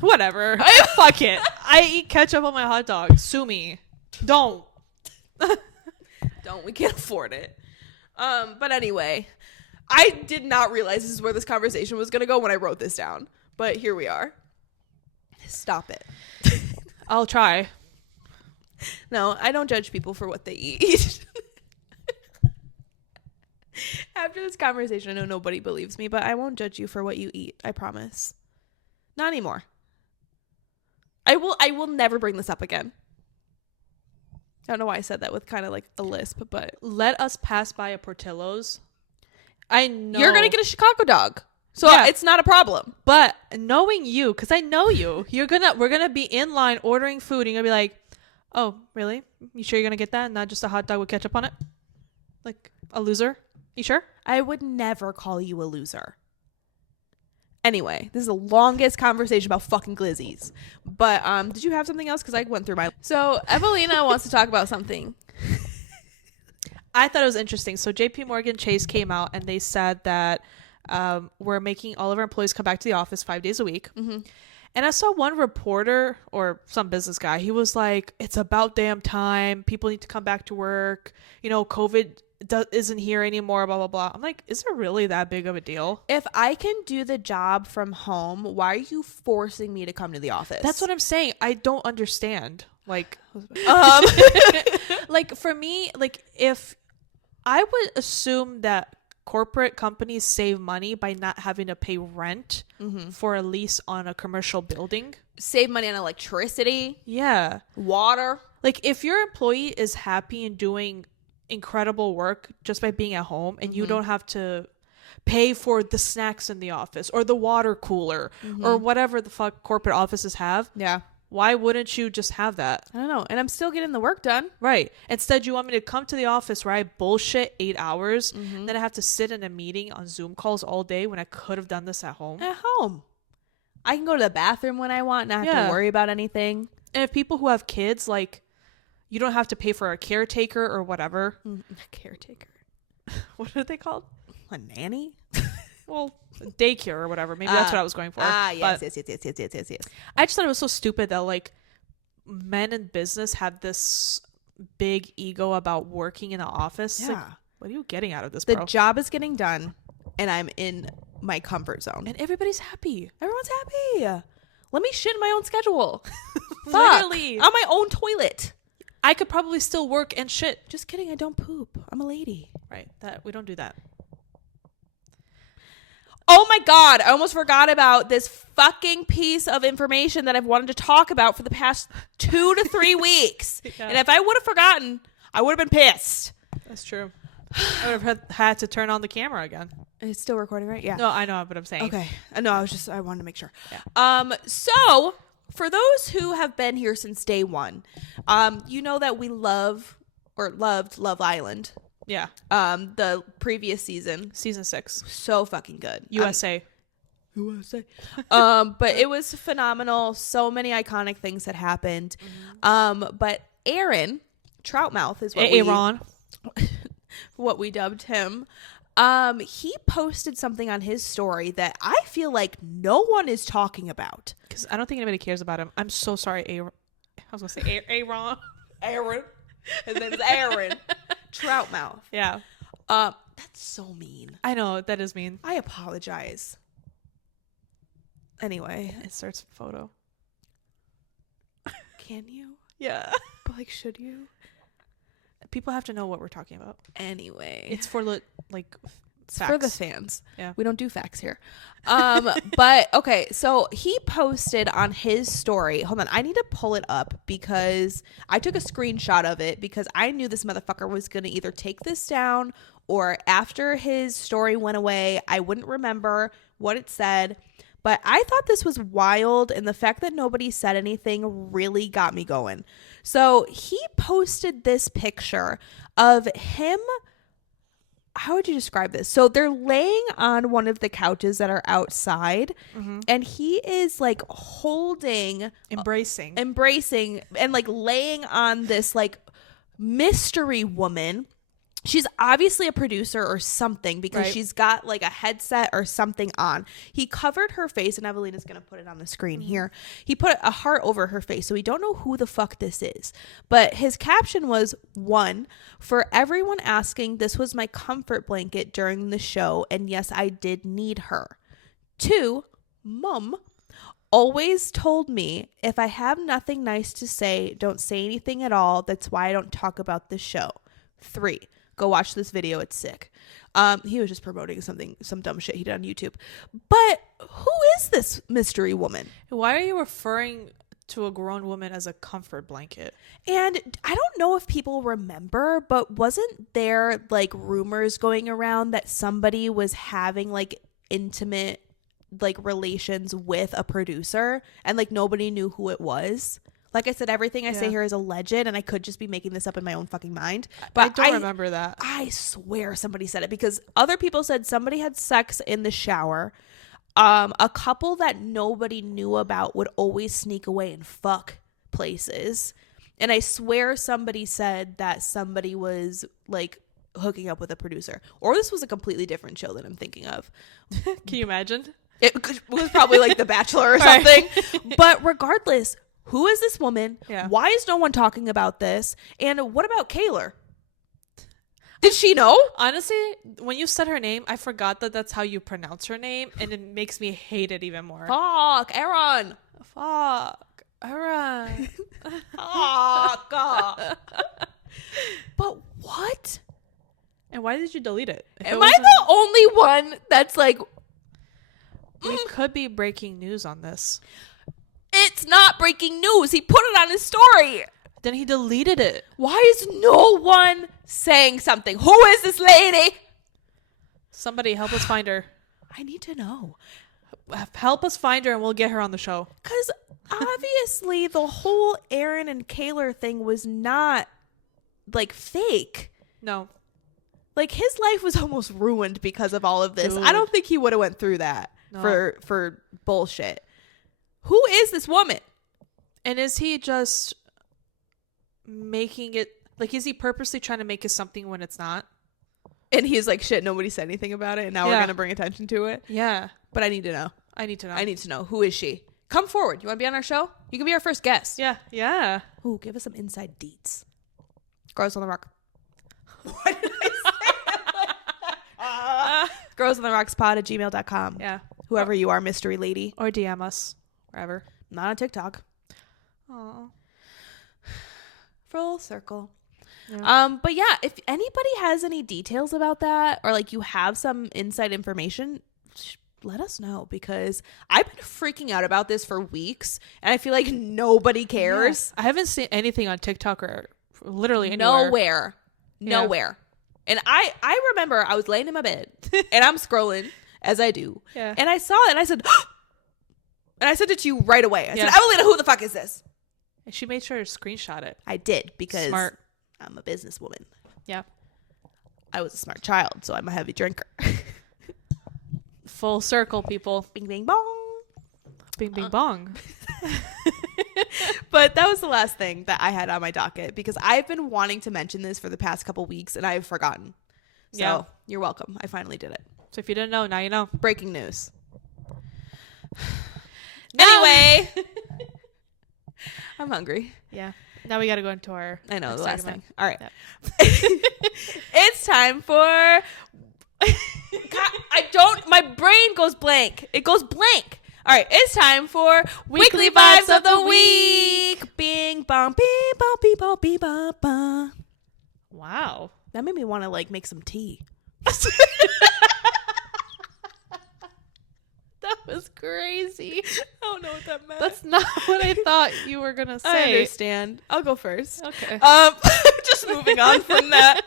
Whatever. Fuck it. I eat ketchup on my hot dog. Sue me. Don't. Don't. We can't afford it. But anyway, I did not realize this is where this conversation was going to go when I wrote this down. But here we are. Stop it. I'll try. No, I don't judge people for what they eat. After this conversation, I know nobody believes me, but I won't judge you for what you eat. I promise. Not anymore. I will never bring this up again. I don't know why I said that with kind of like a lisp, but Let us pass by a Portillo's. I know. you're going to get a Chicago dog. So Yeah. it's not a problem. But knowing you, because I know you, we're gonna be in line ordering food, and you're gonna be like, "Oh, really? You sure you're gonna get that, and not just a hot dog with ketchup on it? Like a loser? You sure?" I would never call you a loser. Anyway, this is the longest conversation about fucking glizzies. But did you have something else? Because I went through my... So Evelina wants to talk about something. I thought it was interesting. So JP Morgan Chase came out, and they said that we're making all of our employees come back to the office 5 days a week. Mm-hmm. And I saw one reporter or some business guy. He was like, "It's about damn time. People need to come back to work. You know, COVID isn't here anymore, blah, blah, blah." I'm like, is it really that big of a deal? If I can do the job from home, why are you forcing me to come to the office? That's what I'm saying. I don't understand. Like, like for me, like if I would assume that corporate companies save money by not having to pay rent for a lease on a commercial building. Save money on electricity, Yeah. water. Like if your employee is happy and doing incredible work just by being at home and you don't have to pay for the snacks in the office or the water cooler or whatever the fuck corporate offices have. Yeah. Why wouldn't you just have that? I don't know. And I'm still getting the work done. Right. Instead, you want me to come to the office where I bullshit 8 hours, then I have to sit in a meeting on Zoom calls all day when I could have done this at home. At home. I can go to the bathroom when I want, not have to worry about anything. And if people who have kids, like, you don't have to pay for a caretaker or whatever. Caretaker. What are they called? A nanny? Well, daycare or whatever. Maybe that's what I was going for. Yes, But yes. I just thought it was so stupid that, like, men in business have this big ego about working in the office. Yeah. Like, what are you getting out of this, The bro? job is getting done, and I'm in my comfort zone. And everybody's happy. Everyone's happy. Let me shit in my own schedule. Literally. On my own toilet. I could probably still work and shit. Just kidding. I don't poop. I'm a lady. Right. That we don't do that. Oh my God. I almost forgot about this fucking piece of information that I've wanted to talk about for the past 2 to 3 weeks. Yeah. And if I would have forgotten, I would have been pissed. That's true. I would have had to turn on the camera again. It's still recording, right? Yeah. No, I know what I'm saying. Okay. No, I wanted to make sure. Yeah. So for those who have been here since day one, you know that we love or loved Love Island. Yeah. The previous season. Season 6. So fucking good. USA. But it was phenomenal. So many iconic things had happened. But Aaron Troutmouth is what we dubbed him. He posted something on his story that I feel like no one is talking about. Because I don't think anybody cares about him. I'm so sorry, Aaron. I was going to say Aaron. Aaron. His name's Aaron Troutmouth. Yeah. That's so mean. I know, that is mean. I apologize. Anyway. Insert photo. Can you? Yeah. But like, should you? People have to know what we're talking about. Anyway. It's for facts. For the fans. Yeah. We don't do facts here. But okay, so he posted on his story. Hold on, I need to pull it up because I took a screenshot of it because I knew this motherfucker was gonna either take this down or after his story went away, I wouldn't remember what it said. But I thought this was wild, and the fact that nobody said anything really got me going. So he posted this picture of him. How would you describe this? So they're laying on one of the couches that are outside, and he is like holding, Embracing, and like laying on this like mystery woman. She's obviously a producer or something because she's got like a headset or something on. He covered her face, and Evelina's going to put it on the screen here. He put a heart over her face, so we don't know who the fuck this is. But his caption was, 1, for everyone asking, this was my comfort blanket during the show, and yes, I did need her. 2, Mom always told me if I have nothing nice to say, don't say anything at all. That's why I don't talk about the show. 3, go watch this video. It's sick. He was just promoting some dumb shit he did on YouTube. But who is this mystery woman? Why are you referring to a grown woman as a comfort blanket? And I don't know if people remember, but wasn't there like rumors going around that somebody was having like intimate like relations with a producer and like nobody knew who it was? Like I said, everything I say here is alleged, and I could just be making this up in my own fucking mind. But I don't remember that. I swear somebody said it because other people said somebody had sex in the shower. A couple that nobody knew about would always sneak away and fuck places. And I swear somebody said that somebody was like hooking up with a producer. Or this was a completely different show that I'm thinking of. Can you imagine? It was probably like The Bachelor or something. But regardless, who is this woman? Yeah. Why is no one talking about this? And what about Kaylor? Did she know? Honestly, when you said her name, I forgot that that's how you pronounce her name, and it makes me hate it even more. Fuck, Aaron. Fuck, Aaron. Fuck. But what? And why did you delete it? Am I the only one that's like... We could be breaking news on this. It's not breaking news. He put it on his story. Then he deleted it. Why is no one saying something? Who is this lady? Somebody help us find her. I need to know. Help us find her and we'll get her on the show. Because obviously the whole Aaron and Kaylor thing was not like fake. No. Like his life was almost ruined because of all of this. Dude. I don't think he would have went through that for bullshit. Who is this woman? And is he just making it like, is he purposely trying to make it something when it's not? And he's like, shit, nobody said anything about it, and now we're gonna bring attention to it. Yeah. But I need to know. I need to know. I need to know. Who is she? Come forward. You want to be on our show? You can be our first guest. Yeah. Yeah. Ooh, give us some inside deets. Girls on the Rock. What did I say? girlsontherockspod@gmail.com. Yeah. Whoever you are, mystery lady. Or DM us. Wherever. Not on TikTok. Oh. Full circle. Yeah. But yeah, if anybody has any details about that or like you have some inside information, let us know because I've been freaking out about this for weeks and I feel like nobody cares. Yeah. I haven't seen anything on TikTok or literally anywhere. Nowhere. And I remember I was laying in my bed and I'm scrolling as I do. Yeah. And I saw it and I said, and I sent it to you right away. I said, Yeah. Evelina, who the fuck is this? And she made sure to screenshot it. I did because Smart. I'm a businesswoman. Yeah. I was a smart child, so I'm a heavy drinker. Full circle, people. Bing, bing, bong. Bing, bing, bong. But that was the last thing that I had on my docket because I've been wanting to mention this for the past couple weeks and I've forgotten. So you're welcome. I finally did it. So if you didn't know, now you know. Breaking news. Anyway, I'm hungry. Yeah. Now we got to go into our. I know, next the last segment. thing. All right. Yep. It's time for. My brain goes blank. It goes blank. All right, it's time for Weekly Vibes of the Week. Bing, bong, bing, bong, bing, bong, bing, bong, bong. Wow. That made me want to, like, make some tea. That was crazy. I don't know what that meant. That's not what I thought you were going to say. I understand. I'll go first. Okay. Just moving on from that.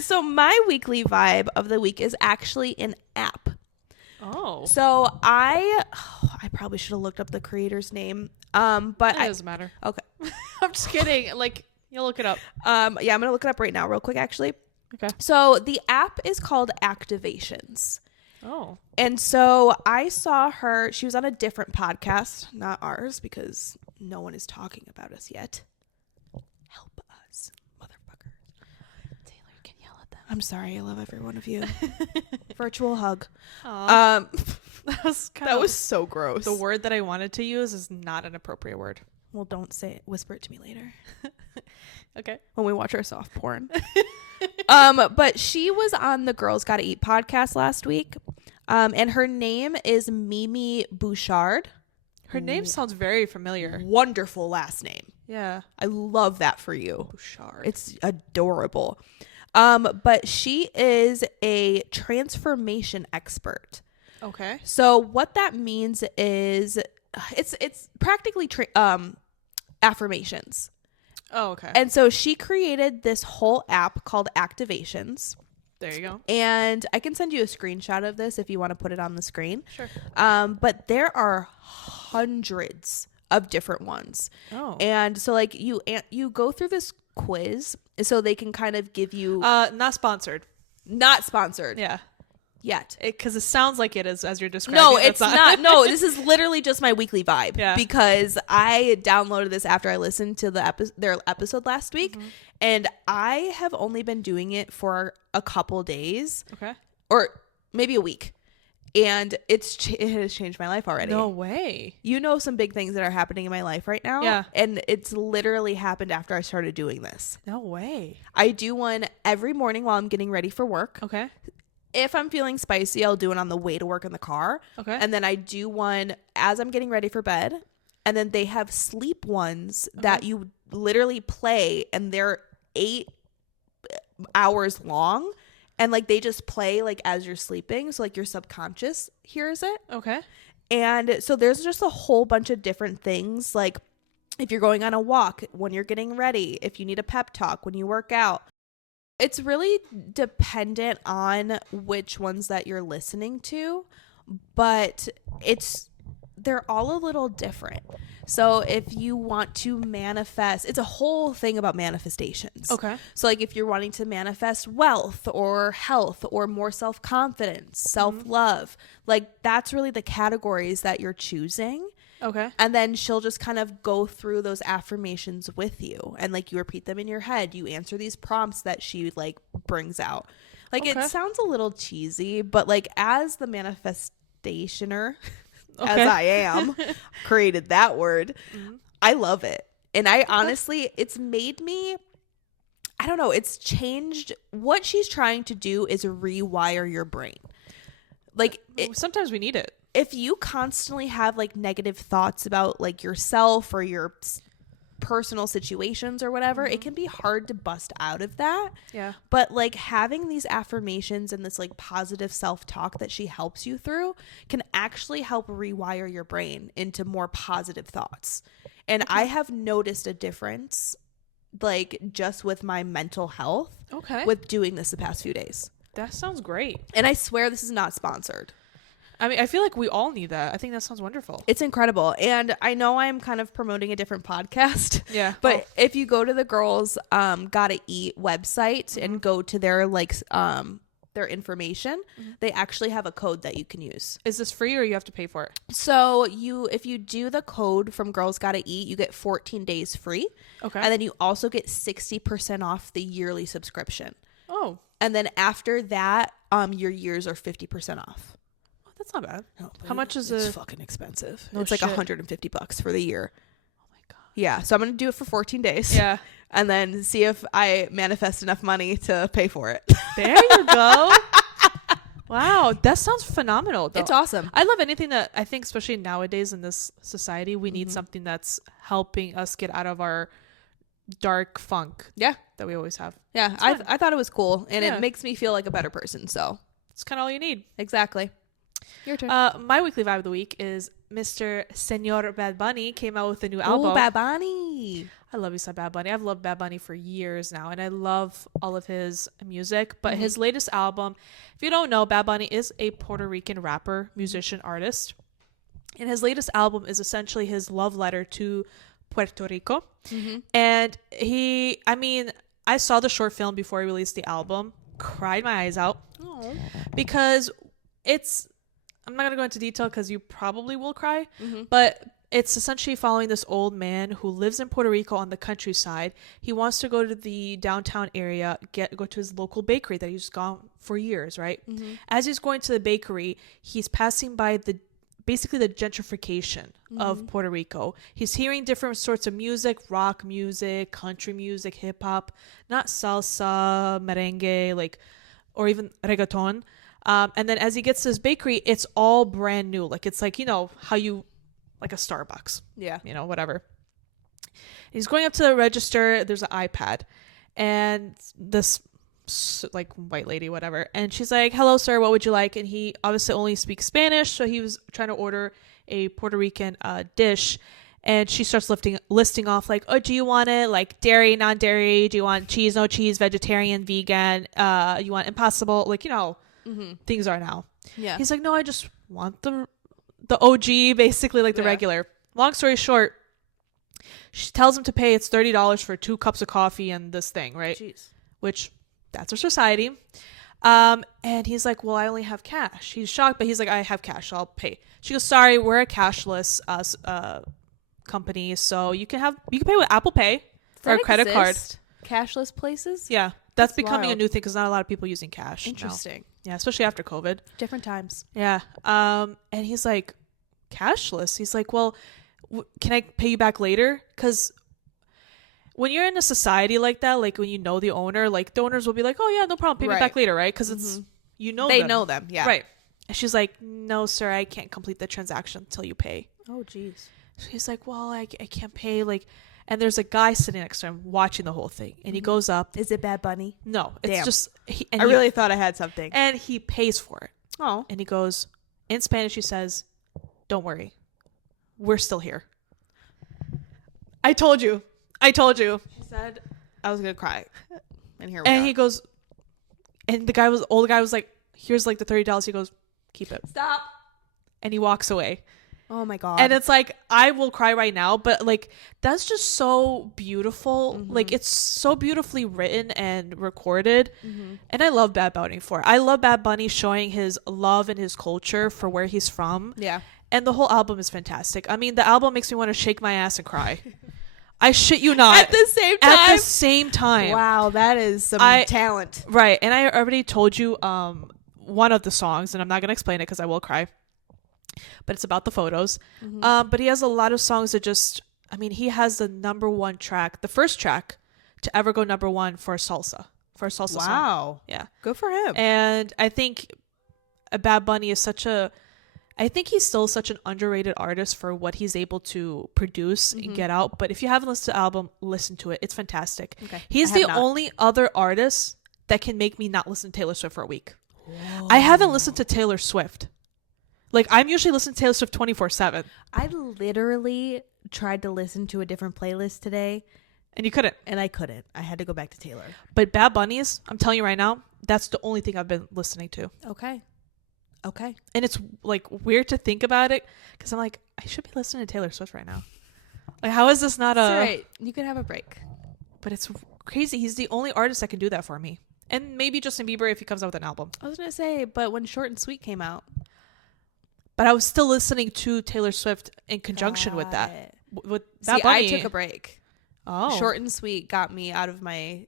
So my weekly vibe of the week is actually an app. Oh. So I probably should have looked up the creator's name. But It doesn't matter. Okay. I'm just kidding. Like, you'll look it up. Yeah, I'm gonna look it up right now, real quick, actually. Okay. So the app is called Activations. Oh. And so I saw her. She was on a different podcast, not ours, because no one is talking about us yet. Help us, motherfuckers. Taylor, you can yell at them. I'm sorry. I love every one of you. Virtual hug. That was That was so gross. the word that I wanted to use is not an appropriate word. Well, don't say it. Whisper it to me later Okay. when we watch our soft porn. But she was on the Girls Gotta Eat podcast last week. And her name is Mimi Bouchard. Her name sounds very familiar. Wonderful last name. Yeah. I love that for you. Bouchard. It's adorable. But she is a transformation expert. Okay. So what that means is it's practically affirmations. Oh, okay. And so she created this whole app called Activations. There you go. And I can send you a screenshot of this if you want to put it on the screen. Sure. But there are hundreds of different ones. Oh. And so like you go through this quiz so they can kind of give you Not sponsored. not sponsored Yeah. yet. Because it sounds like it is as you're describing. No, That's it's not. No, this is literally just my weekly vibe. Yeah. Because I downloaded this after I listened to their episode last week, and I have only been doing it for a couple days, Okay. or maybe a week, and it has changed my life already. No way. You know some big things that are happening in my life right now. Yeah. And it's literally happened after I started doing this. No way. I do one every morning while I'm getting ready for work. Okay. If I'm feeling spicy, I'll do it on the way to work in the car. Okay. And then I do one as I'm getting ready for bed. And then they have sleep ones that you literally play, and they're 8 hours long. And like they just play like as you're sleeping. So like your subconscious hears it. Okay. And so there's just a whole bunch of different things. Like if you're going on a walk, when you're getting ready, if you need a pep talk, when you work out. It's really dependent on which ones that you're listening to, but they're all a little different. So if you want to manifest, it's a whole thing about manifestations. Okay. So like if you're wanting to manifest wealth or health or more self-confidence, self-love, like that's really the categories that you're choosing. Okay. And then she'll just kind of go through those affirmations with you, and like you repeat them in your head. You answer these prompts that she like brings out. Like Okay. it sounds a little cheesy, but like as the manifestationer, Okay. as I am, created that word, I love it. And I honestly, it's made me, I don't know, it's changed. What she's trying to do is rewire your brain. Like Sometimes we need it. if you constantly have like negative thoughts about like yourself or your personal situations or whatever, it can be hard to bust out of that. Yeah. But like having these affirmations and this like positive self-talk that she helps you through can actually help rewire your brain into more positive thoughts. And I have noticed a difference like just with my mental health Okay. with doing this the past few days. That sounds great. And I swear this is not sponsored. I mean, I feel like we all need that. I think that sounds wonderful. It's incredible. And I know I'm kind of promoting a different podcast. Yeah. But if you go to the Girls Gotta Eat website and go to their their information, they actually have a code that you can use. Is this free or you have to pay for it? So if you do the code from Girls Gotta Eat, you get 14 days free. Okay. And then you also get 60% off the yearly subscription. Oh. And then after that, your years are 50% off. That's not bad. No, How much is it's it? fucking expensive. No it's like shit. $150 for the year. Oh my god. Yeah, so I'm gonna do it for 14 days. Yeah. And then see if I manifest enough money to pay for it. There you go. Wow, that sounds phenomenal. Though. It's awesome. I love anything that I think, especially nowadays in this society, we need something that's helping us get out of our dark funk. Yeah. That we always have. Yeah, I thought it was cool, and Yeah. it makes me feel like a better person. So It's kind of all you need. exactly. Your turn. My weekly vibe of the week is Mr. Senor Bad Bunny came out with a new album. Oh, Bad Bunny. I love you, some Bad Bunny. I've loved Bad Bunny for years now, and I love all of his music. But his latest album, if you don't know, Bad Bunny is a Puerto Rican rapper, musician, artist. And his latest album is essentially his love letter to Puerto Rico. And I saw the short film before he released the album, cried my eyes out. Oh. Because I'm not going to go into detail because you probably will cry, but it's essentially following this old man who lives in Puerto Rico on the countryside. He wants to go to the downtown area, go to his local bakery that he's gone for years, right? As he's going to the bakery, he's passing by basically the gentrification of Puerto Rico. He's hearing different sorts of music, rock music, country music, hip hop, not salsa, merengue, or even reggaeton. And then as he gets to his bakery, it's all brand new. It's like, how you, like a Starbucks. Yeah. Whatever. He's going up to the register. There's an iPad. And this, white lady, whatever. And she's like, hello, sir, what would you like? And he obviously only speaks Spanish. So he was trying to order a Puerto Rican dish. And she starts listing off do you want it dairy, non-dairy? Do you want cheese, no cheese, vegetarian, vegan? You want impossible? Things are now. Yeah. He's like, no, I just want the OG, basically the regular. Long story short, she tells him to pay. It's $30 for 2 cups of coffee and this thing, right? Jeez. Which that's our society. And he's like, well, I only have cash. He's shocked, but he's like, I have cash. I'll pay. She goes, sorry, we're a cashless company, so you can pay with Apple Pay or a credit card. Cashless places. Yeah, that's That's becoming wild. a new thing because not a lot of people using cash. now. Interesting. Yeah, especially after COVID. Different times. Yeah. And he's like, cashless. He's like, well, can I pay you back later? Because when you're in a society like that, when you know the owner, the owners will be like, oh yeah, no problem, pay me Right. back later, right? Because it's they them. know them. Yeah. Right. And she's like, no, sir, I can't complete the transaction until you pay. Oh, jeez. So he's like, well, I can't pay. And there's a guy sitting next to him watching the whole thing. And he goes up. Is it Bad Bunny? No, it's Damn. just. I really thought I had something. And he pays for it. Oh. And he goes, in Spanish, he says, don't worry. We're still here. I told you. I said I was going to cry. And here we And are. he goes, and the old guy was like, here's the $30. He goes, keep it. Stop. And he walks away. Oh my God. And it's I will cry right now, but that's just so beautiful. It's so beautifully written and recorded. And I love Bad Bunny for it. I love Bad Bunny showing his love and his culture for where he's from. Yeah. And the whole album is fantastic. I mean, the album makes me want to shake my ass and cry. I shit you not. At the same time. At the same time. Wow, that is some talent. Right. And I already told you one of the songs, and I'm not going to explain it because I will cry. But it's about the photos. But he has a lot of songs that he has the number one track, the first track to ever go number one for a salsa song. Wow. Yeah. Good for him. And I think Bad Bunny is I think he's still such an underrated artist for what he's able to produce and get out. But if you haven't listened to the album, listen to it. It's fantastic. Okay. He's I have the not. only other artist that can make me not listen to Taylor Swift for a week. Whoa. I haven't listened to Taylor Swift. I'm usually listening to Taylor Swift 24/7. I literally tried to listen to a different playlist today. And you couldn't. And I couldn't. I had to go back to Taylor. But Bad Bunny's, I'm telling you right now, that's the only thing I've been listening to. Okay. Okay. And it's like weird to think about it because I'm like, I should be listening to Taylor Swift right now. Like, how is this not That's right. You could have a break. But it's crazy. He's the only artist that can do that for me. And maybe Justin Bieber if he comes out with an album. I was going to say, but when Short and Sweet came out. But I was still listening to Taylor Swift in conjunction with that. With that See, Bunny. I took a break. Oh. Short and Sweet got me out of my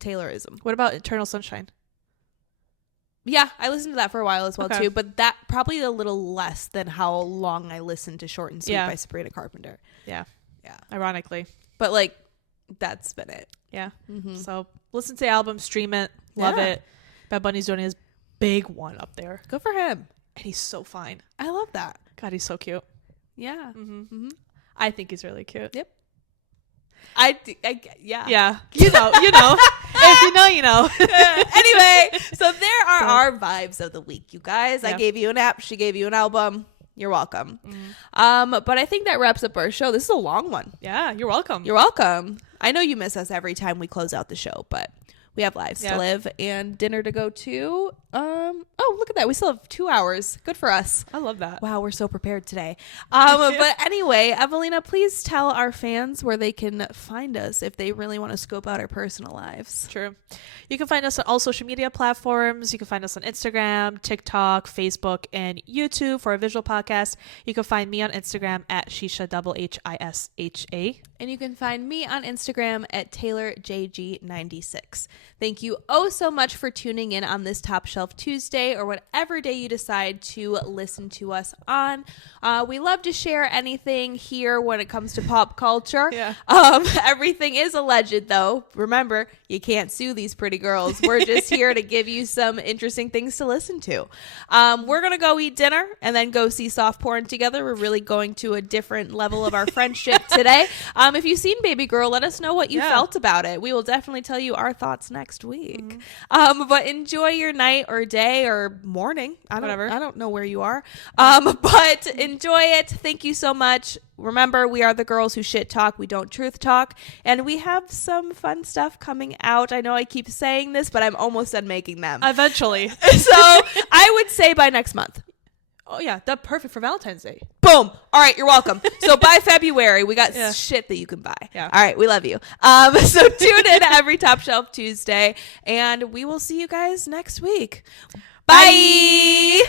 Taylorism. What about Eternal Sunshine? Yeah, I listened to that for a while as well, Okay. too. But that probably a little less than how long I listened to Short and Sweet by Sabrina Carpenter. Yeah. Yeah. Ironically. But, like, that's been it. Yeah. Mm-hmm. So listen to the album, stream it, love Yeah. it. Bad Bunny's doing his big one up there. Good for him. And he's so fine. I love that. God, he's so cute. Yeah. Mm-hmm. Mm-hmm. I think he's really cute. Yep. Yeah. Yeah. You know. If you know, you know. Anyway, so there are our vibes of the week, you guys. I Yeah. gave you an app. She gave you an album. You're welcome. But I think that wraps up our show. This is a long one. Yeah, you're welcome. You're welcome. I know you miss us every time we close out the show, but we have lives to live and dinner to go to. Oh, look at that. We still have 2 hours. Good for us. I love that. Wow, we're so prepared today. But anyway, Evelina, please tell our fans where they can find us if they really want to scope out our personal lives. True. You can find us on all social media platforms. You can find us on Instagram, TikTok, Facebook, and YouTube for a visual podcast. You can find me on Instagram at Shisha HISHA. And you can find me on Instagram at TaylorJG96. Thank you so much for tuning in on this Top Shelf Tuesday or whatever day you decide to listen to us on. We love to share anything here when it comes to pop culture. Yeah. Everything is alleged, though. Remember, you can't sue these pretty girls. We're just here to give you some interesting things to listen to. We're going to go eat dinner and then go see soft porn together. We're really going to a different level of our friendship today. If you've seen Baby Girl, let us know what you felt about it. We will definitely tell you our thoughts next week. But enjoy your night or day or morning. I don't know where you are. But enjoy it. Thank you so much. Remember, we are the girls who shit talk. We don't truth talk. And we have some fun stuff coming out. I know I keep saying this, but I'm almost done making them. Eventually. So I would say by next month. Oh, yeah. That's perfect for Valentine's Day. Boom. All right. You're welcome. So by February, we got shit that you can buy. Yeah. All right. We love you. So tune in every Top Shelf Tuesday, and we will see you guys next week. Bye.